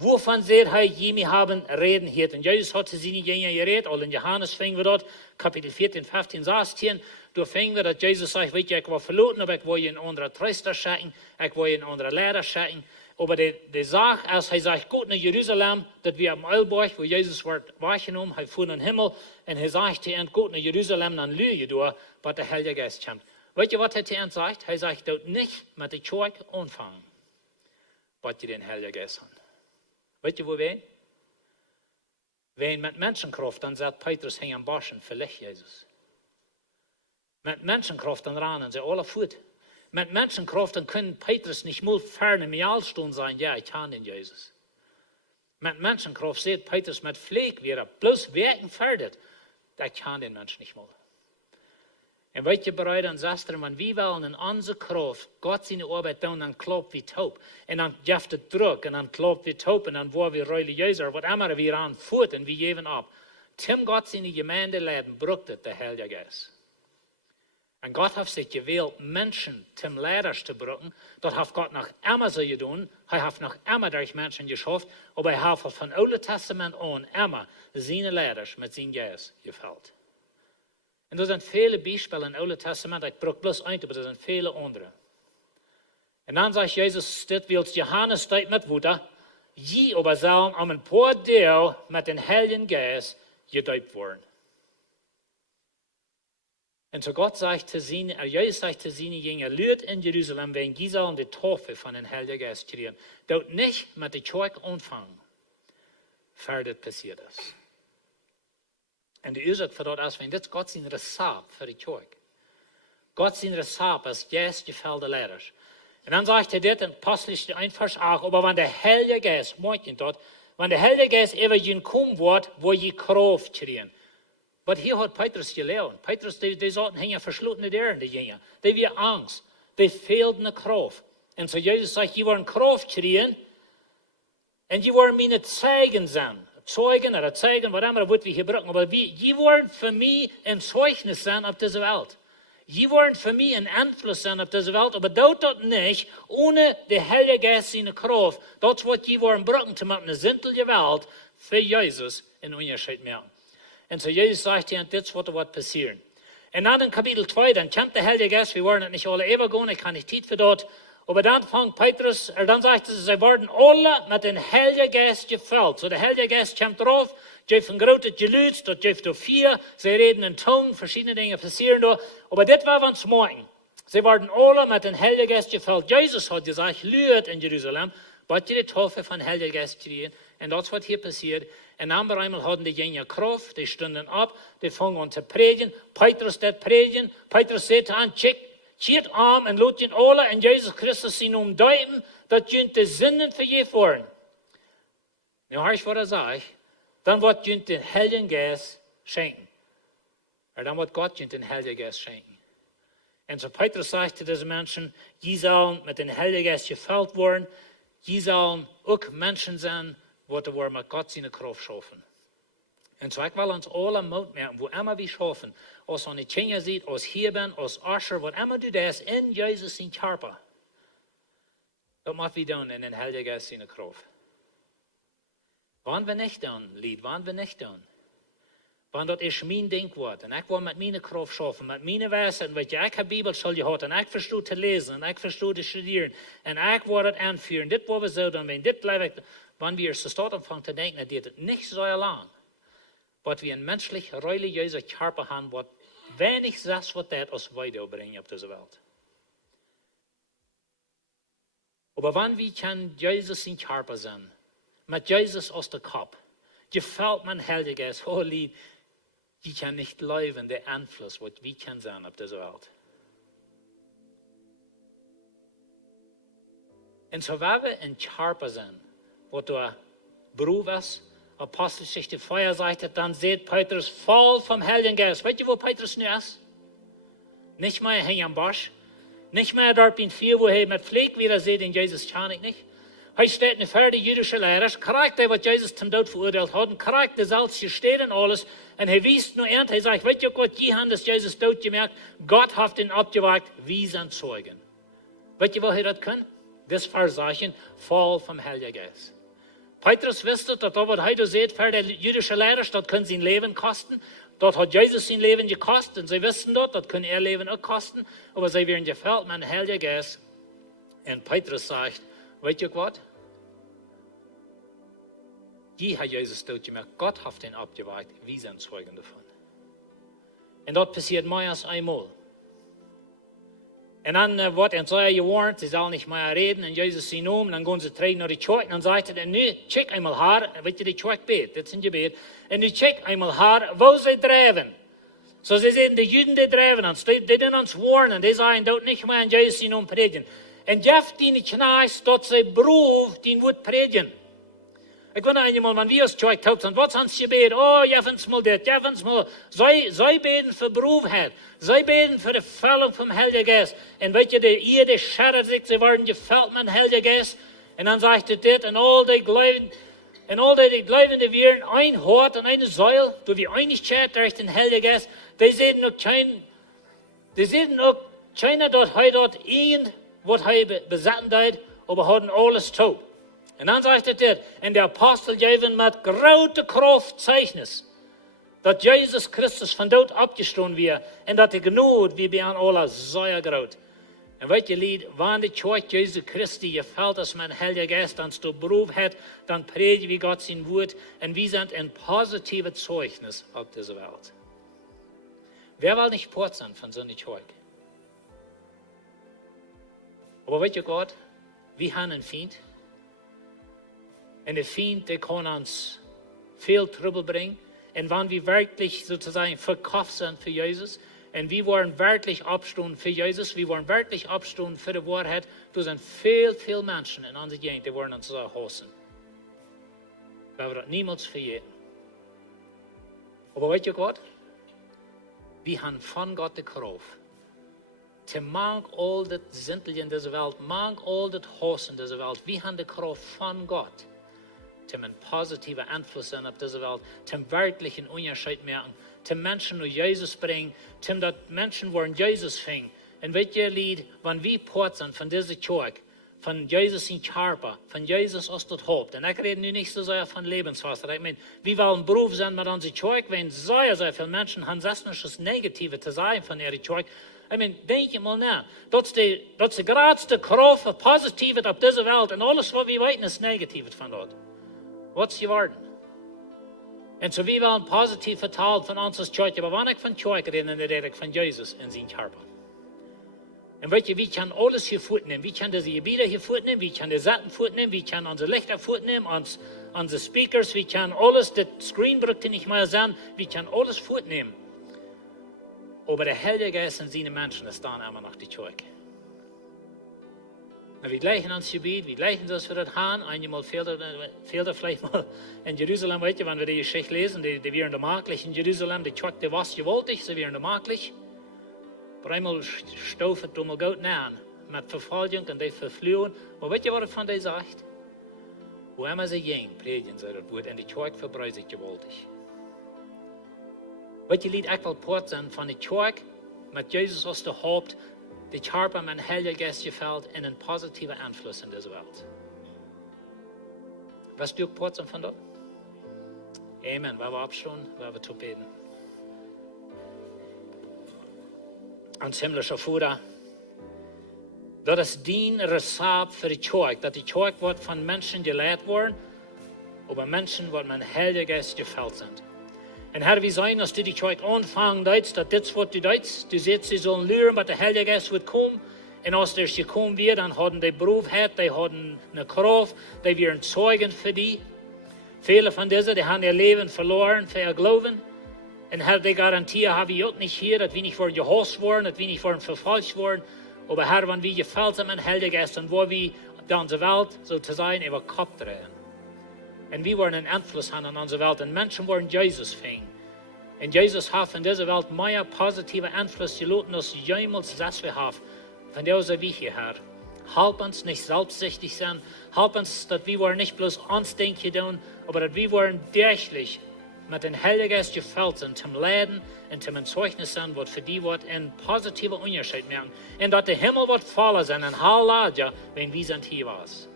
Wovon seht ihr, jemi haben reden hier? Und Jesus hat zu seinen Jüngern geredet, all in Johannes fingen wir dort, Kapitel 14, 15, 16, da fingen wir, dass Jesus sagt, weet je, ich war verloren, aber ich will je een andere Tröster schicken, ich will je een andere Lehrer schicken. Aber die Sache, als er sagt, gut nach Jerusalem, dass wir am Ölberg, wo Jesus wird wahrgenommen, er fuhr in den Himmel, und er sagt, gut nach Jerusalem, dann lüge du, was der Heilige Geist kommt. Weißt du, was er zu ihm sagt? Er sagt, dort nicht mit der Kjoakj anfangen, was die den Heiligen Geist haben. Weißt du, wo wen? Wen mit Menschenkraft, dann sagt Petrus, häng am Baschen, vielleicht Jesus. Mit Menschenkraft, dann rennen sie alle fort. Mit Menschenkraft, dann können Petrus nicht mal ferne Mialstunden sein, ja, ich kann den Jesus. Mit Menschenkraft sieht Petrus mit Pflege wieder, bloß wirken fertig, der kann den Menschen nicht mal. Und weißt du, Brüder und Schwestern, wenn wir wollen in unserer Kraft Gott seine Arbeit tun, dann klappt wie taub. Und dann gibt es Druck, und dann klappt wie taub, und dann wollen wir religiöser, was immer wir anführt, und wir geben ab. Tim Gott seine Gemeinde leiden, braucht es der Heilige Geist. Und Gott hat sich gewählt, Menschen zum Leiders zu brücken. Das hat Gott nach immer so getan. Er hat nach immer durch Menschen geschafft, aber er hat von Alten Testament an immer seine Leiders mit seinem Geist gefällt. Und da sind viele Beispiele im Alten Testament, ich brauche bloß ein, aber da sind viele andere. Und dann sagt Jesus, das will Johannes steht mit Wutter, je aber sollen um ein paar Deel mit dem Heiligen Geist gedeupt worden. Und so Gott sagt zu seinen, Jesus sagt zu seinen Jüngern, lürt in Jerusalem, wenn die sollen die Taufe von dem Heiligen Geist kriegen. Dort nicht mit der Kjoakj anfangen, fertig passiert ist. Und die Ursache für das ist, wenn das Gott sein Rezapt für die Kjoakj. Gott sein Rezapt als Geist gefällte Leiders. Und dann sagt er das, und passlich ein Vers auch, aber wenn der Heilige Geist, morgen dort, wenn der Heilige Geist über kommen wird, wo je Kraft kriegen. Aber hier hat Petrus gelernt. Petrus, die sollten hängen verschlossene Dären, die Jünger. Die haben Angst. Die fehlten eine Kraft. Und so Jesus sagt, die wollen Kraft kriegen, und die wollen meine Zeugen sein. Zeugen oder Zeugen, was immer, was wir hier brauchen. Aber die wollen für mich ein Zeugnis sein auf dieser Welt. Die wollen für mich ein Einfluss sein auf dieser Welt, aber das nicht, ohne der Heilige Geist seine Kraft. Das, was die wollen brauchen, zu machen, eine sintelige Welt für Jesus in Unterschied merken. Und so Jesus sagt hier, das wird passieren. Und dann in Kapitel 2, dann kommt der Heilige Geist, wir wollen nicht alle ewig gehen, ich kann nicht Zeit für dort. Aber dann fängt Petrus, dann sagt er, sie werden alle mit dem Heiligen Geist gefüllt. So der Heilige Geist kommt drauf, gibt ein großes Gelüt, dort gibt es 4, sie reden in Zungen, verschiedene Dinge passieren da. Aber das war was morgen. Sie werden alle mit dem Heiligen Geist gefüllt. Jesus hat gesagt, lügt in Jerusalem, was die Taufe von Heiligen Geist kriegen. Und das, was hier passiert. Und dann einmal hatten die Jünger Kraft, die standen ab, die fangen an zu predigen. Petrus das predigen. Petrus sagt an, cheert arm und lot ihn alle in Jesus Christus ihn umdeuten, dass jünt die Sünden vergeben worden. Nu hör ich, was er sagt. Dann wird jünt den Heiligen Geist schenken. Oder dann wird Gott jünt den Heiligen Geist schenken. Und so Petrus sagt zu diesen Menschen, die sollen mit dem Heiligen Geist gefüllt worden, die sollen auch Menschen sein, die mit Gott seine Kraft schaffen. Und so ich will uns alle Mut merken, wo immer wir schaffen, als an die Kinder sieht, als hier bin, als Ascher, was immer du das in Jesus in Körper. Das müssen wir tun in den Heiligen Geist seine Kraft. Wann wir nicht tun, Lied, wann wir nicht tun. Wann das ist mein Ding wird, und ich will mit meiner Kraft schaffen, mit meiner Weisheit, weil ich habe Bibel schon gehabt, und ich verstehe zu lesen, und ich verstehe zu studieren, und ich will das anführen, das wollen wir so tun, wenn das bleibt, wenn wir es zu starten anfangen zu denken, dass das nicht so lang, was wir ein menschlich, religiöser Körper haben, was wenig das, was das aus weiterbringen auf dieser Welt. Aber wenn wir kann Jesus in Körper sein, mit Jesus aus der Kopf, gefällt mein Heiliger Geist, oh Lied, die kann nicht leben, der Einfluss, was wir kann sein auf dieser Welt. Und so, wenn wir in Körper sind, wo der Beruf ist, Apostelgeschichte 4 sagt, dann seht Petrus voll vom Heiligen Geist. Weißt du, wo Petrus nu ist? Nicht mehr hängen am Bosch. Nicht mehr dort in 4, wo er mit Pflege wieder sieht, in Jesus kann ich nicht. Hij steht niet voor de Jüdische leiders, krijgt hij wat Jezus ten dood veroordeeld had, krijgt de zelfs gesteed en alles. En hij wies nu aan, hij zegt, weet je wat, die hebben das Jezus dood gemerkt, Gott heeft ihn abgewagt, wie zijn Zeugen. Weet je wat hij dat kan? Das Versagen, Fall vom Heiligen Geist. Petrus wist dat wat hij zegt voor de Jüdische leiders, dat kan zijn leven kosten. Dat hat Jesus sein Leben gekostet und sie wissen das kann ihr Leben auch kosten. Aber sie werden gefällt mit dem Heiligen Geist. Und Petrus sagt, weißt du was? Die hat Jesus dort gemacht. Gott hat ihn abgewagt. Wir sind Zeugen davon. Und das passiert mehr als einmal. Und dann wird er so gewarnt, sie soll nicht mehr reden, und Jesus sie um, dann gehen sie zurück nach der Kirche, und dann sagt er, nu, check einmal her, weet je, die Kirche bet, das sind Gebet, und nu check einmal her, wo sie treiben. So sie sehen, die Juden, die treiben uns, die tun uns warnen, die sagen, dort nicht mehr an Jesus sie predigen. Und Jeff, die nicht knallt, dort sie Beruf, die wird predigen. Ich wundere einmal, wenn wir als Kirche taugt sind, was haben sie gebeten? Oh, jeffens mal das, jeffens mal. Sie beten für Berufheit. Sie beten für die Füllung vom Heiligen Geist. Und weißt du, die schert sich, sie werden gefällt mit dem Heiligen Geist. Und dann sagt er das, und all die Gläubigen, die werden ein Hort und eine Säule, durch die Einigkeit durch den Heiligen Geist, die sehen noch keiner dort, dort ihn, was besatten hat, aber haben alles tot. Und dann sagt er das, und der Apostel geben mit großer Kraft Zeichnis, dass Jesus Christus von dort abgestoßen wird und dass die Gnade wie bei aller sehr groß. Und weißt du, Lied, wenn die Kirche Jesu Christi gefällt, dass man Heiliger Geist ans du Beruf hat, dann predigen wir Gott sein Wort und wir sind ein positives Zeugnis auf dieser Welt. Wer will nicht Port sein von so einer Kirche? Aber weißt du Gott, wir haben einen Feind. Und der Feind, der kann uns viel Trouble bringen. Und wenn wir wirklich sozusagen verkauft sind für Jesus, und wir wollen wirklich abstehen für Jesus, wir wollen wirklich abstehen für die Wahrheit, da sind viele Menschen in unserer Gegend, die wollen uns so hassen. Wir werden das niemals vergessen. Aber weißt du Gott? Wir haben von Gott die Kraft. Zu mang all das Sintel in dieser Welt, mang all das Hass in dieser Welt, wir haben die Kraft von Gott. Zum einen positiven Einfluss auf diese Welt, zum wirklichen Unterschied merken, zum Menschen nur Jesus bringen, zum dass Menschen wollen Jesus finden. Und weißt ihr, Lied, wenn wir Port sind von dieser Kirche, von Jesus in Körper, von Jesus aus das Haupt, und ich rede nicht so sehr von Lebenswasser, ich meine, wir wollen Beruf sein mit unserer Kirche, wenn sehr viele Menschen haben das Negative zu sagen von ihrer Kirche. Ich meine, denk mal nach, das ist die größte Kraft für Positives auf dieser Welt, und alles, was wir wissen, ist Negatives von dort. Was geworden? Und so wir wollen positiv verteilt von uns als Kirche, aber wenn ich von Kirche rede, dann rede ich von Jesus in seinem Körper. Und weißt du, wir können alles hier fortnehmen. Wir können diese Gebiete hier fortnehmen, wir können die Satten fortnehmen, wir können unsere Lichter fortnehmen, unsere Speakers, wir können alles, das Screen braucht nicht mehr sein, wir können alles fortnehmen. Aber der Heilige Geist in seinen Menschen ist dann immer noch die Kirche. Wir gleichen ans Gebiet, wir gleichen das für das Hahn. Einmal fehlt er vielleicht mal in Jerusalem, weißt du, wenn wir die Geschichte lesen, die wären maklich in Jerusalem, die Kirche, die was gewollt, sie wären maklich. Aber einmal staufen du mal Gott nach, mit Verfolgung und die verfluchen. Aber weißt du, was er von dir sagt? Wo immer sie gehen, predigen sie das Wort, und die Kirche verbreitet sich gewaltig. Weißt du, ich will Port sein von der Kirche, mit Jesus aus der Haupt, die Körper mit dem Heiligen Geist gefällt und einen positiven Einfluss in dieser Welt. Was du Port sein von dort? Amen. Weil wir abstehen, weil wir zu beten. Uns himmlischer Vater, das ist dein Rezapt für die Kirche, dass die Kirche wird von Menschen gelehrt worden, aber Menschen, die mit dem Heiligen Geist gefällt sind. Und Herr, wie sein, dass du die Kirche anfangen, dass das wird die Deutsch, du siehst, sie sollen lernen, was der Heilige Geist wird kommen. Und als der gekommen wird, dann haben die Beruf, die haben eine Kraft, die werden Zeugen für die. Viele von diesen, die haben ihr Leben verloren für ihr Glauben. Und Herr, die Garantie habe ich auch nicht hier, dass wir nicht worden gehasst worden, dass wir nicht worden verfolgt worden. Aber Herr, wenn wir gefällt sind mit dem Heiligen Geist, dann wollen wir unsere Welt sozusagen über den Kopf drehen. Und wir wollen einen Einfluss haben in unserer Welt. Und Menschen wollen Jesus finden. Und Jesus hat in dieser Welt mehr positiven Einfluss gelassen, als jemals das wir haben. Von der ist er wichtig, Herr. Help uns nicht selbstsüchtig sein. Help uns, dass wir nicht bloß uns denken tun, aber dass wir wirklich mit dem Heiligen Geist gefüllt sind, zum Leben und zum Zeugnis sein, was für die wird einen positiven Unterschied machen. Und dass der Himmel wird voller sein, und Halleluja, wenn wir sind hier was.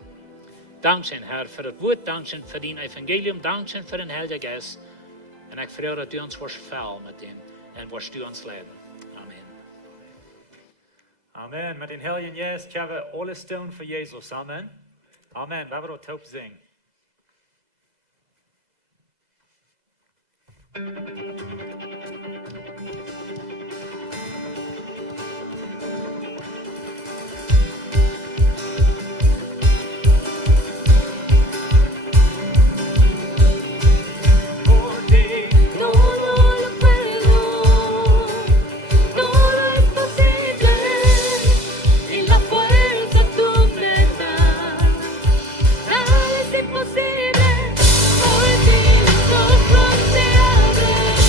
Dankeschön, Herr, für das Wort, Dankeschön für dein Evangelium, Dankeschön für den Heiligen Geist. Und ich freue, dass du uns wirst fällen mit dem und wirst du uns leben. Amen. Amen. Met den Heiligen Geest gaan we alles doen voor Jezus. Amen. Amen. We hebben dat top zingen. Posible, hoy tienes dos fronteras.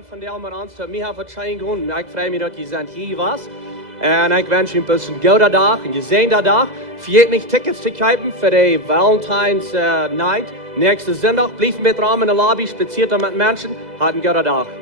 can van jou maar aanstaan. Mij heeft het grond. Ik freue mich, dat je zijn hier was. En ik wens je een beetje goede dag, een gezegende dag. Vergeet niet tickets te kopen voor de Valentine's Night. Nächste Sonntag, blijf met raam in de lobby, spaziert met mensen. Hat een goede dag.